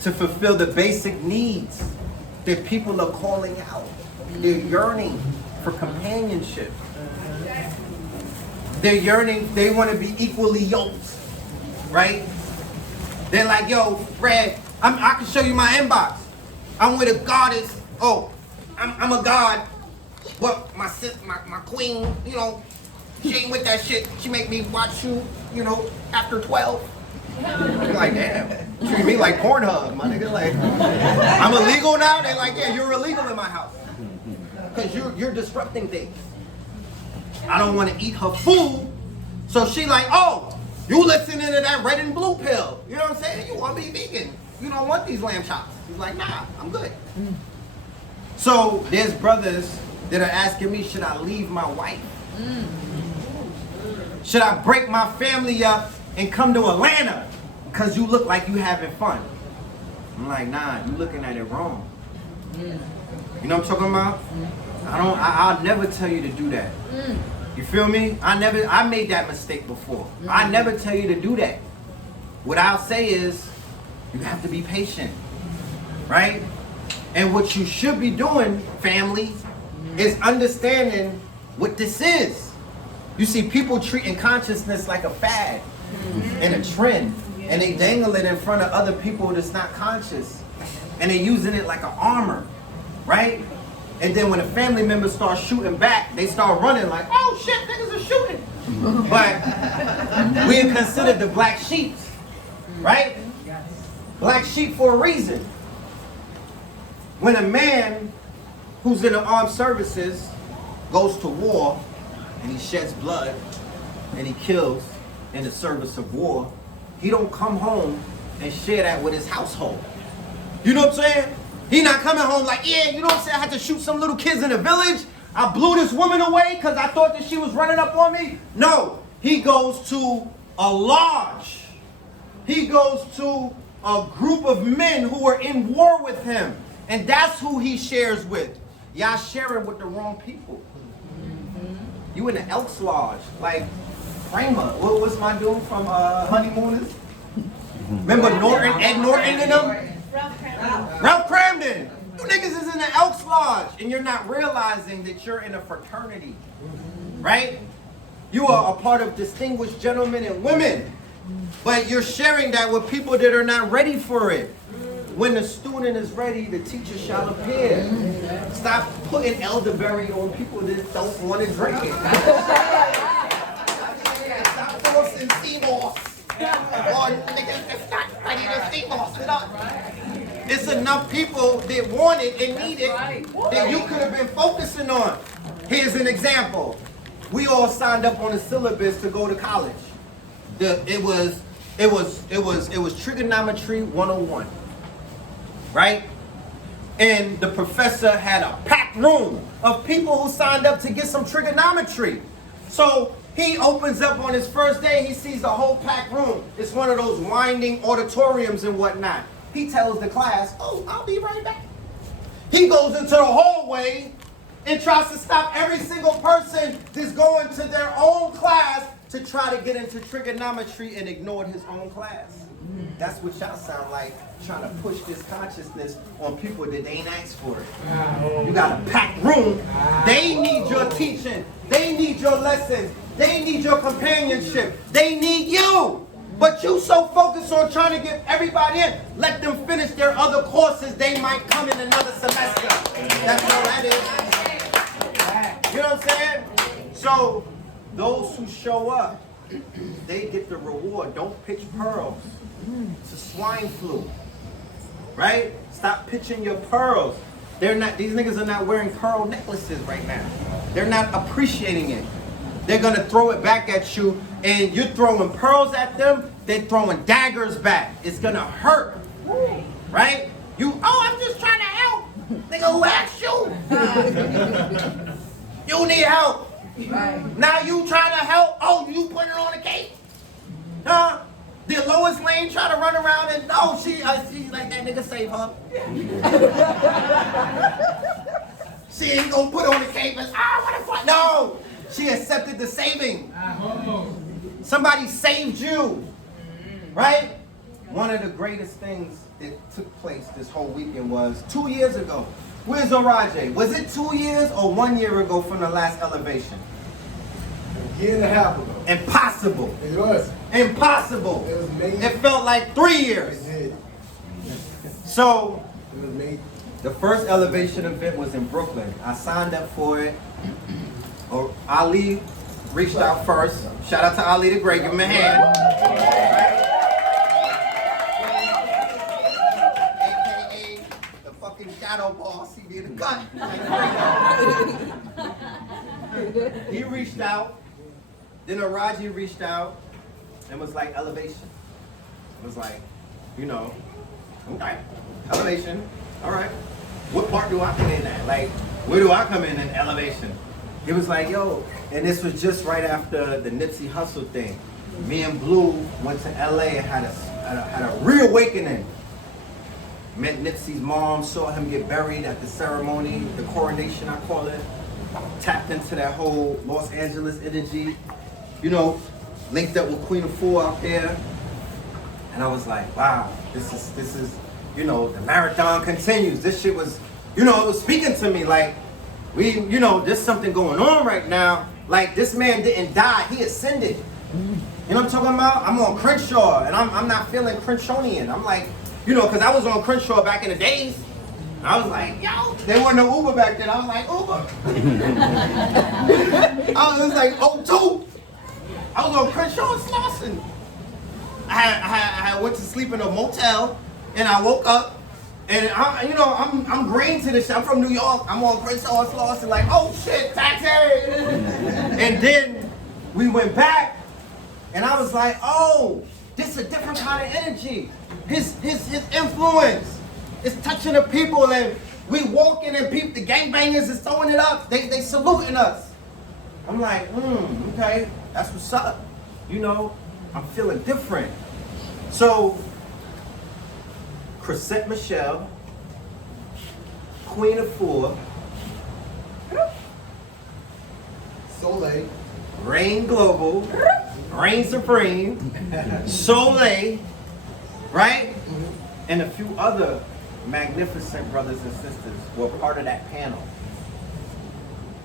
to fulfill the basic needs that people are calling out. They're yearning for companionship. They're yearning, they want to be equally yoked, right? They're like, yo, Fred, I can show you my inbox. I'm with a goddess. Oh, I'm a god. But my queen, you know, she ain't with that shit. She make me watch you, you know, after 12. I'm like, damn, treat me like Pornhub, my nigga. Like, I'm illegal now? They're like, yeah, you're illegal in my house. Because you're disrupting things. I don't want to eat her food. So she like, oh, you listening to that red and blue pill. You know what I'm saying? You want to be vegan. You don't want these lamb chops. He's like, nah, I'm good. So there's brothers that are asking me, should I leave my wife? Should I break my family up and come to Atlanta because you look like you having fun? I'm like, nah, you looking at it wrong. You know what I'm talking about? I'll never tell you to do that. You feel me? I made that mistake before. I never tell you to do that. What I'll say is, you have to be patient, right? And what you should be doing, family, is understanding what this is. You see people treating consciousness like a fad and a trend, and they dangle it in front of other people that's not conscious, and they're using it like an armor, right? And then when a family member starts shooting back, they start running like, oh shit, niggas are shooting. But we are considered the black sheep, right? Black sheep for a reason. When a man who's in the armed services goes to war and he sheds blood and he kills in the service of war, he don't come home and share that with his household. You know what I'm saying? He not coming home like, yeah, you know what I'm saying? I had to shoot some little kids in the village. I blew this woman away because I thought that she was running up on me. No, he goes to a lodge. He goes to a group of men who are in war with him. And that's who he shares with. Y'all sharing with the wrong people. You in the Elks Lodge, like Kramer. What's my dude from Honeymooners? Remember Norton, Ed Norton and them? Ralph Cramden. You niggas is in the Elks Lodge and you're not realizing that you're in a fraternity, right? You are a part of distinguished gentlemen and women, but you're sharing that with people that are not ready for it. When the student is ready, the teacher shall appear. Stop putting elderberry on people that don't want to drink it. Stop forcing sea moss on niggas that's not ready to sea moss it up. It's enough people that want it and need it that you could have been focusing on. Here's an example. We all signed up on a syllabus to go to college. It was trigonometry 101. Right? And the professor had a packed room of people who signed up to get some trigonometry. So he opens up on his first day, he sees the whole packed room. It's one of those winding auditoriums and whatnot. He tells the class, oh, I'll be right back. He goes into the hallway and tries to stop every single person that's going to their own class to try to get into trigonometry and ignored his own class. That's what y'all sound like, trying to push this consciousness on people that they ain't asked for it. You got a packed room. They need your teaching. They need your lessons. They need your companionship. They need you. But you so focused on trying to get everybody in, let them finish their other courses. They might come in another semester. That's all that is. You know what I'm saying? So those who show up, they get the reward. Don't pitch pearls to swine flu. Right? Stop pitching your pearls. They're not, these niggas are not wearing pearl necklaces right now. They're not appreciating it. They're gonna throw it back at you, and you're throwing pearls at them, they're throwing daggers back. It's gonna hurt. Right? You, oh, I'm just trying to help. Nigga, who asked you? You need help. Right. Now you trying to help, oh, you put it on the cake? Huh? The Lois Lane try to run around and, no, she's like, that nigga save her. She ain't gonna put on the cape and, what the fuck? No, she accepted the saving. Somebody saved you, right? One of the greatest things that took place this whole weekend was 2 years ago. Where's Oraje? Was it 2 years or 1 year ago from the last elevation? A year and a half ago. Impossible. It was. Impossible. It was amazing. It felt like 3 years. It did. So, It was amazing. the first elevation event was in Brooklyn. I signed up for it. Ali reached out first. Shout out to Ali the Great. Give him a hand. AKA the fucking shadow boss. He be in the cut. He reached out. Then Araji reached out and was like, elevation. It was like, you know, okay, elevation. All right. What part do I come in at? Like, where do I come in elevation? He was like, yo, and this was just right after the Nipsey Hussle thing. Me and Blue went to LA and had a reawakening. Met Nipsey's mom, saw him get buried at the ceremony, the coronation, I call it. Tapped into that whole Los Angeles energy. You know, linked up with Queen of Four out there. And I was like, wow, this is, you know, the marathon continues. This shit was, you know, it was speaking to me like, you know, there's something going on right now. Like, this man didn't die, he ascended. You know what I'm talking about? I'm on Crenshaw, and I'm not feeling Crenshawnian. I'm like, you know, because I was on Crenshaw back in the days. I was like, yo, there wasn't no Uber back then. I was like, Uber. I was like, O2. I was on Crenshaw and Slauson. I went to sleep in a motel, and I woke up, and I'm green to this shit. I'm from New York. I'm on Crenshaw and Slauson, like, oh shit, taxi. And then we went back, and I was like, oh, this is a different kind of energy. His influence is touching the people, and we walking, and people, the gangbangers is throwing it up. They saluting us. I'm like, okay, that's what's up. You know, I'm feeling different. So, Chrisette Michelle, Queen of Four, Soleil. Reign Global, Reign Supreme, Soleil, right? And a few other magnificent brothers and sisters were part of that panel.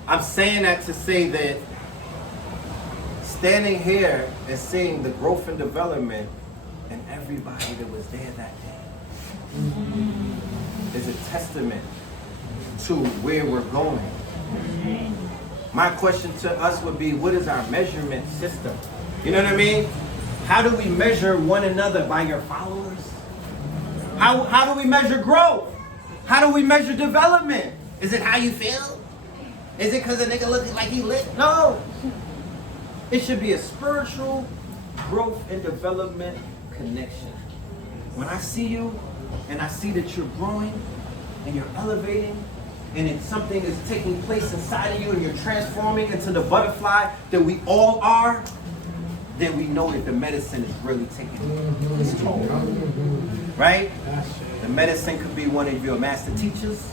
I'm saying that to say that standing here and seeing the growth and development and everybody that was there that day is a testament to where we're going. My question to us would be, what is our measurement system? You know what I mean? How do we measure one another? By your followers? How do we measure growth? How do we measure development? Is it how you feel? Is it because a nigga looking like he lit? No. It should be a spiritual growth and development connection. When I see you and I see that you're growing and you're elevating and it's something is taking place inside of you and you're transforming into the butterfly that we all are, then we know that the medicine is really taking its toll. Right? The medicine could be one of your master teachers.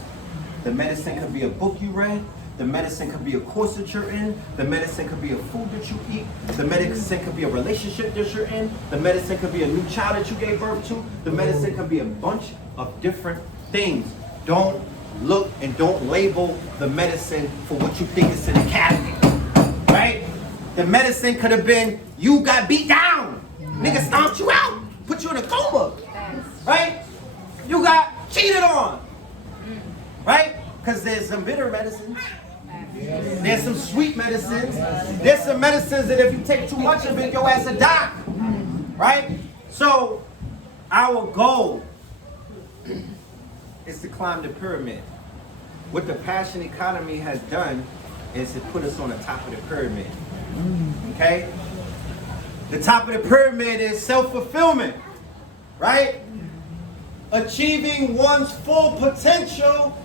The medicine could be a book you read. The medicine could be a course that you're in. The medicine could be a food that you eat. The medicine could be a relationship that you're in. The medicine could be a new child that you gave birth to. The medicine could be a bunch of different things. Don't look and don't label the medicine for what you think is in the cabinet. Right? The medicine could have been, you got beat down. Nigga stomped you out, put you in a coma, right? You got cheated on, right? Because there's some bitter medicines. There's some sweet medicines. There's some medicines that if you take too much of it, your ass will die, right? So our goal is to climb the pyramid. What the passion economy has done is to put us on the top of the pyramid, okay? The top of the pyramid is self-fulfillment, right? Achieving one's full potential,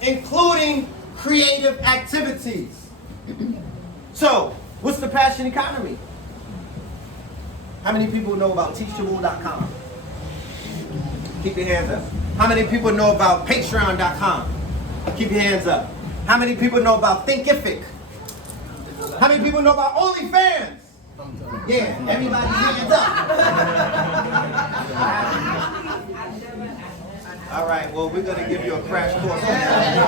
including creative activities. So, what's the passion economy? How many people know about teachable.com? Keep your hands up. How many people know about patreon.com? Keep your hands up. How many people know about Thinkific? How many people know about OnlyFans? Yeah, everybody hands up. All right, well, we're going to give you a crash course on that.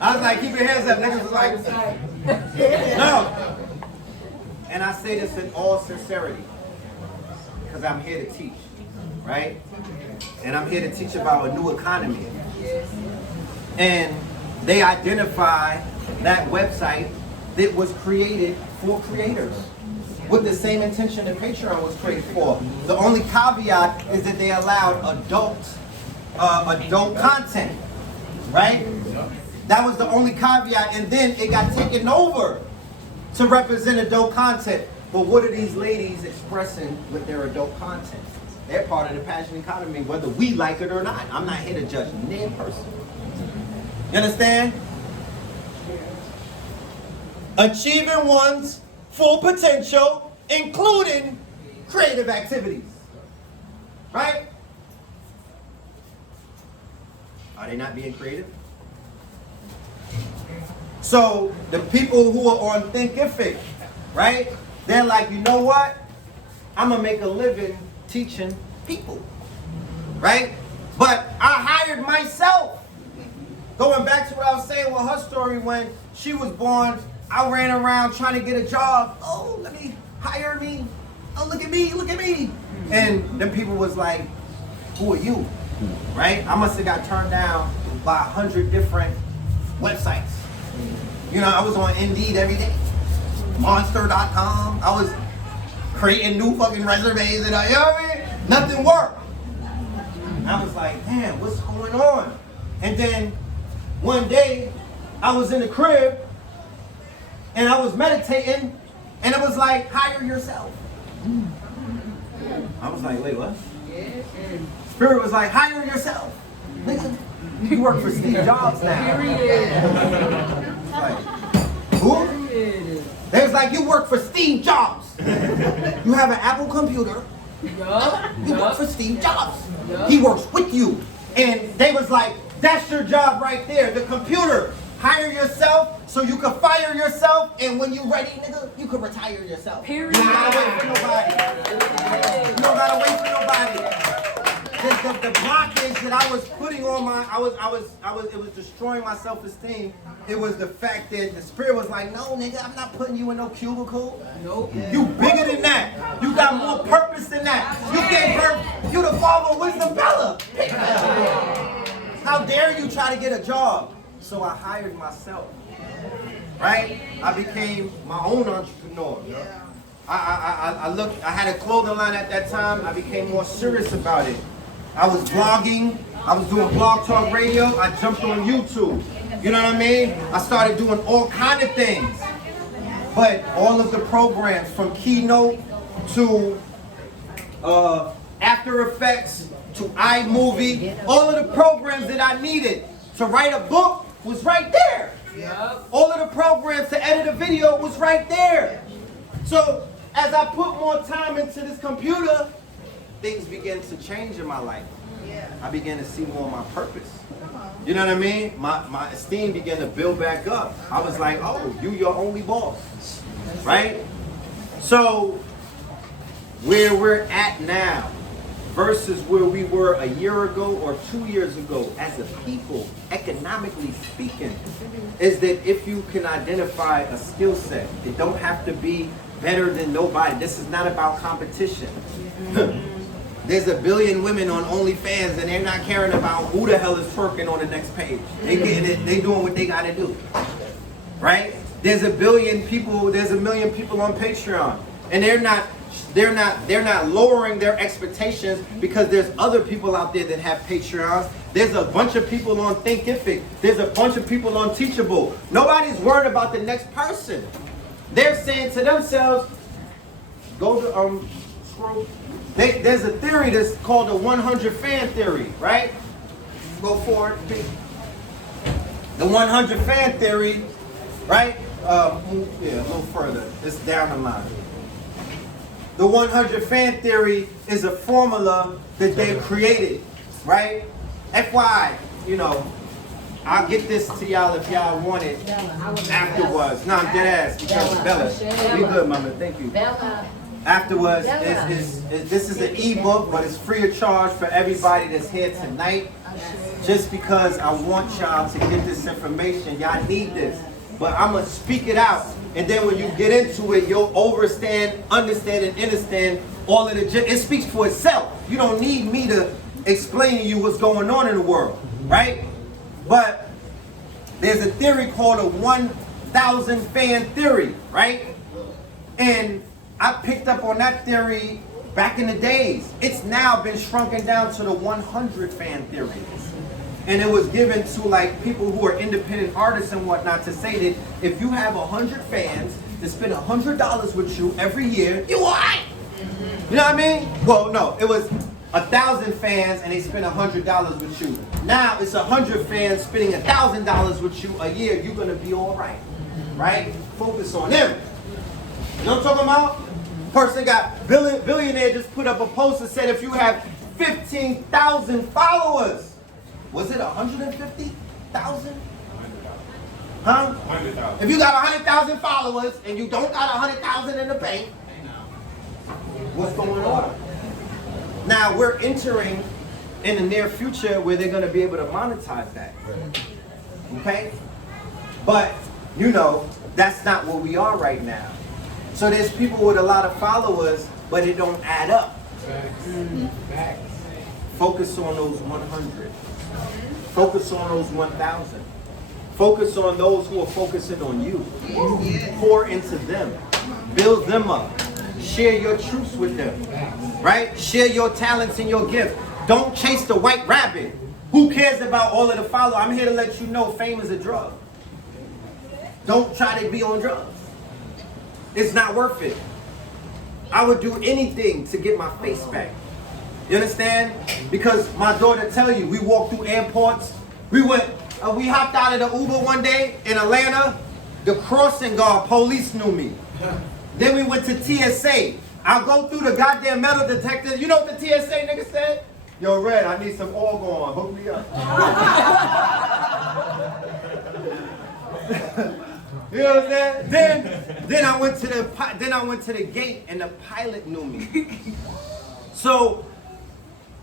I was like, keep your hands up. Niggas was like, no. And I say this in all sincerity, because I'm here to teach, right? And I'm here to teach about a new economy. And they identify that website that was created for creators with the same intention that Patreon was created for. The only caveat is that they allowed adult content, right? That was the only caveat, and then it got taken over to represent adult content. But what are these ladies expressing with their adult content? They're part of the passion economy, whether we like it or not. I'm not here to judge any person. You understand? Achieving one's full potential, including creative activities. Right? Are they not being creative? So the people who are on Thinkific, right? They're like, you know what? I'm gonna make a living teaching people, right? But I hired myself. Going back to what I was saying with her story, when she was born, I ran around trying to get a job. Oh, let me hire me. Oh, look at me, look at me. And then people was like, who are you? Right? I must have got turned down by 100 different websites. You know, I was on Indeed every day. Monster.com. I was creating new fucking resumes and you know what I mean? Nothing worked. I was like, damn, what's going on? And then one day I was in the crib and I was meditating and it was like, hire yourself. I was like, wait, what? Spirit was like, hire yourself. Nigga, you work for Steve Jobs now. Like, who? They was like, you work for Steve Jobs. You have an Apple computer. You work for Steve Jobs. He works with you. And they was like, that's your job right there, the computer. Hire yourself so you can fire yourself, and when you ready, nigga, you can retire yourself. Period. You don't gotta wait for nobody. You don't gotta wait for nobody. The blockage that I was putting on my, it was destroying my self-esteem. It was the fact that the spirit was like, no, nigga, I'm not putting you in no cubicle. Nope. You bigger than that. You got more purpose than that. You gave birth, you the father of wisdom, Bella. How dare you try to get a job? So I hired myself, right? I became my own entrepreneur. I had a clothing line at that time. I became more serious about it. I was blogging. I was doing blog talk radio. I jumped on YouTube. You know what I mean? I started doing all kind of things. But all of the programs from Keynote to After Effects to iMovie, all of the programs that I needed to write a book was right there. Yep. All of the programs to edit a video was right there. So as I put more time into this computer, things began to change in my life. Yeah. I began to see more of my purpose. You know what I mean? My esteem began to build back up. I was like, oh, you your only boss. Right? So where we're at now, versus where we were a year ago or 2 years ago as a people, economically speaking, is that if you can identify a skill set, it don't have to be better than nobody. This is not about competition. There's a billion women on OnlyFans and they're not caring about who the hell is twerking on the next page. They getting it, they doing what they gotta do. Right? There's a million people on Patreon. And they're not lowering their expectations because there's other people out there that have Patreons. There's a bunch of people on Thinkific. There's a bunch of people on Teachable. Nobody's worried about the next person. They're saying to themselves, go to scroll. There's a theory that's called the 100 fan theory, right? Go forward. The 100 fan theory, right? Move, yeah, a little further. It's down the line. The 100 fan theory is a formula that they've created, right? FYI, you know, I'll get this to y'all if y'all want it afterwards. No, I'm dead ass because Bella. You good, mama. Thank you. Afterwards, this is an ebook, but it's free of charge for everybody that's here tonight. Just because I want y'all to get this information. Y'all need this. But I'm going to speak it out. And then when you get into it, you'll understand, and understand all of the... It speaks for itself. You don't need me to explain to you what's going on in the world, right? But there's a theory called a 1,000 fan theory, right? And I picked up on that theory back in the days. It's now been shrunken down to the 100 fan theory. And it was given to like people who are independent artists and whatnot to say that if you have 100 fans that spend $100 with you every year, you all right. You know what I mean? Well, no, it was 1,000 fans and they spend $100 with you. Now it's 100 fans spending $1,000 with you a year. You're gonna be all right, right? Focus on them. You know what I'm talking about? Person got billionaire just put up a post that said if you have 15,000 followers. Was it 150,000? Huh? 100,000. If you got 100,000 followers and you don't got 100,000 in the bank, what's going on? Now we're entering in the near future where they're going to be able to monetize that. Okay? But, you know, that's not where we are right now. So there's people with a lot of followers, but it don't add up. Focus on those 100. Focus on those 1,000. Focus on those who are focusing on you. Pour into them. Build them up. Share your truths with them. Right? Share your talents and your gifts. Don't chase the white rabbit. Who cares about all of the followers? I'm here to let you know fame is a drug. Don't try to be on drugs. It's not worth it. I would do anything to get my face back. You understand? Because my daughter tell you, we walked through airports. We hopped out of the Uber one day in Atlanta. The crossing guard police knew me. Then we went to TSA. I'll go through the goddamn metal detector. You know what the TSA nigga said? Yo, Red, I need some oil going. Hook me up. You know what I'm saying? Then I went to the gate and the pilot knew me. So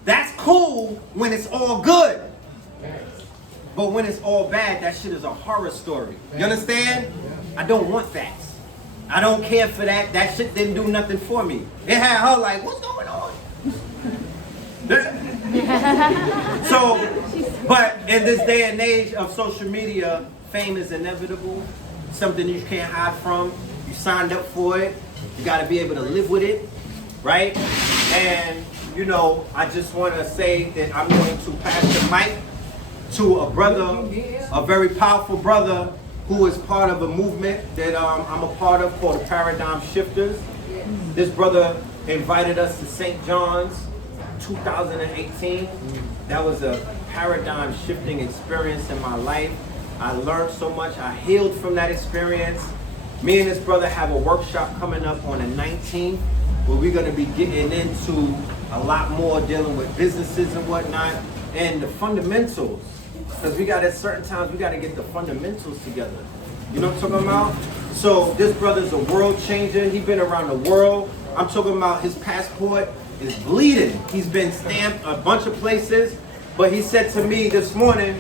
that's cool when it's all good. But when it's all bad, that shit is a horror story. You understand? I don't want that. I don't care for that. That shit didn't do nothing for me. It had her like, what's going on? So, but in this day and age of social media, fame is inevitable. Something you can't hide from. You signed up for it. You got to be able to live with it, right? And, you know, I just want to say that I'm going to pass the mic to a brother, a very powerful brother who is part of a movement that I'm a part of called Paradigm Shifters. This brother invited us to St. John's 2018. That was a paradigm shifting experience in my life. I learned so much. I healed from that experience. Me and this brother have a workshop coming up on the 19th where we're going to be getting into a lot more dealing with businesses and whatnot and the fundamentals. Because we got at certain times, we got to get the fundamentals together. You know what I'm talking about? So this brother's a world changer. He's been around the world. I'm talking about his passport is bleeding. He's been stamped a bunch of places, but he said to me this morning,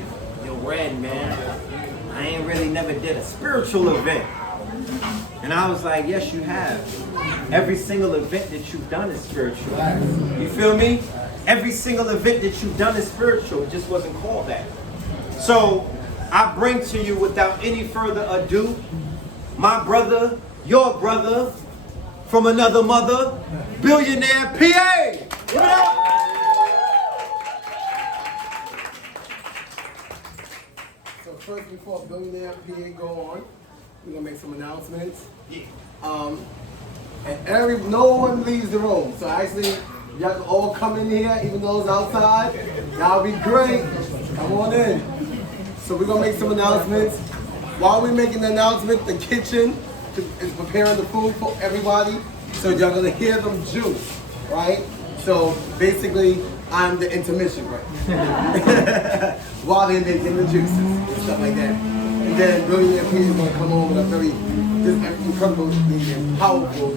"Yo, Red, man, I ain't really never did a spiritual event." And I was like, yes, you have. Every single event that you've done is spiritual. You feel me? Every single event that you've done is spiritual. It just wasn't called that. So I bring to you, without any further ado, my brother, your brother, from another mother, billionaire PA. Give it up. So first, before Billionaire PA go on, we're gonna make some announcements. Yeah. And no one leaves the room. So actually, y'all can all come in here, even though it's outside. That'll be great. Come on in. So we're gonna make some announcements. While we're making the announcement, the kitchen is preparing the food for everybody. So y'all gonna hear them juice, right? So basically, I'm the intermission right while they're making the juices and stuff like that. And then Billionaire PA is gonna come on with a very incredibly powerful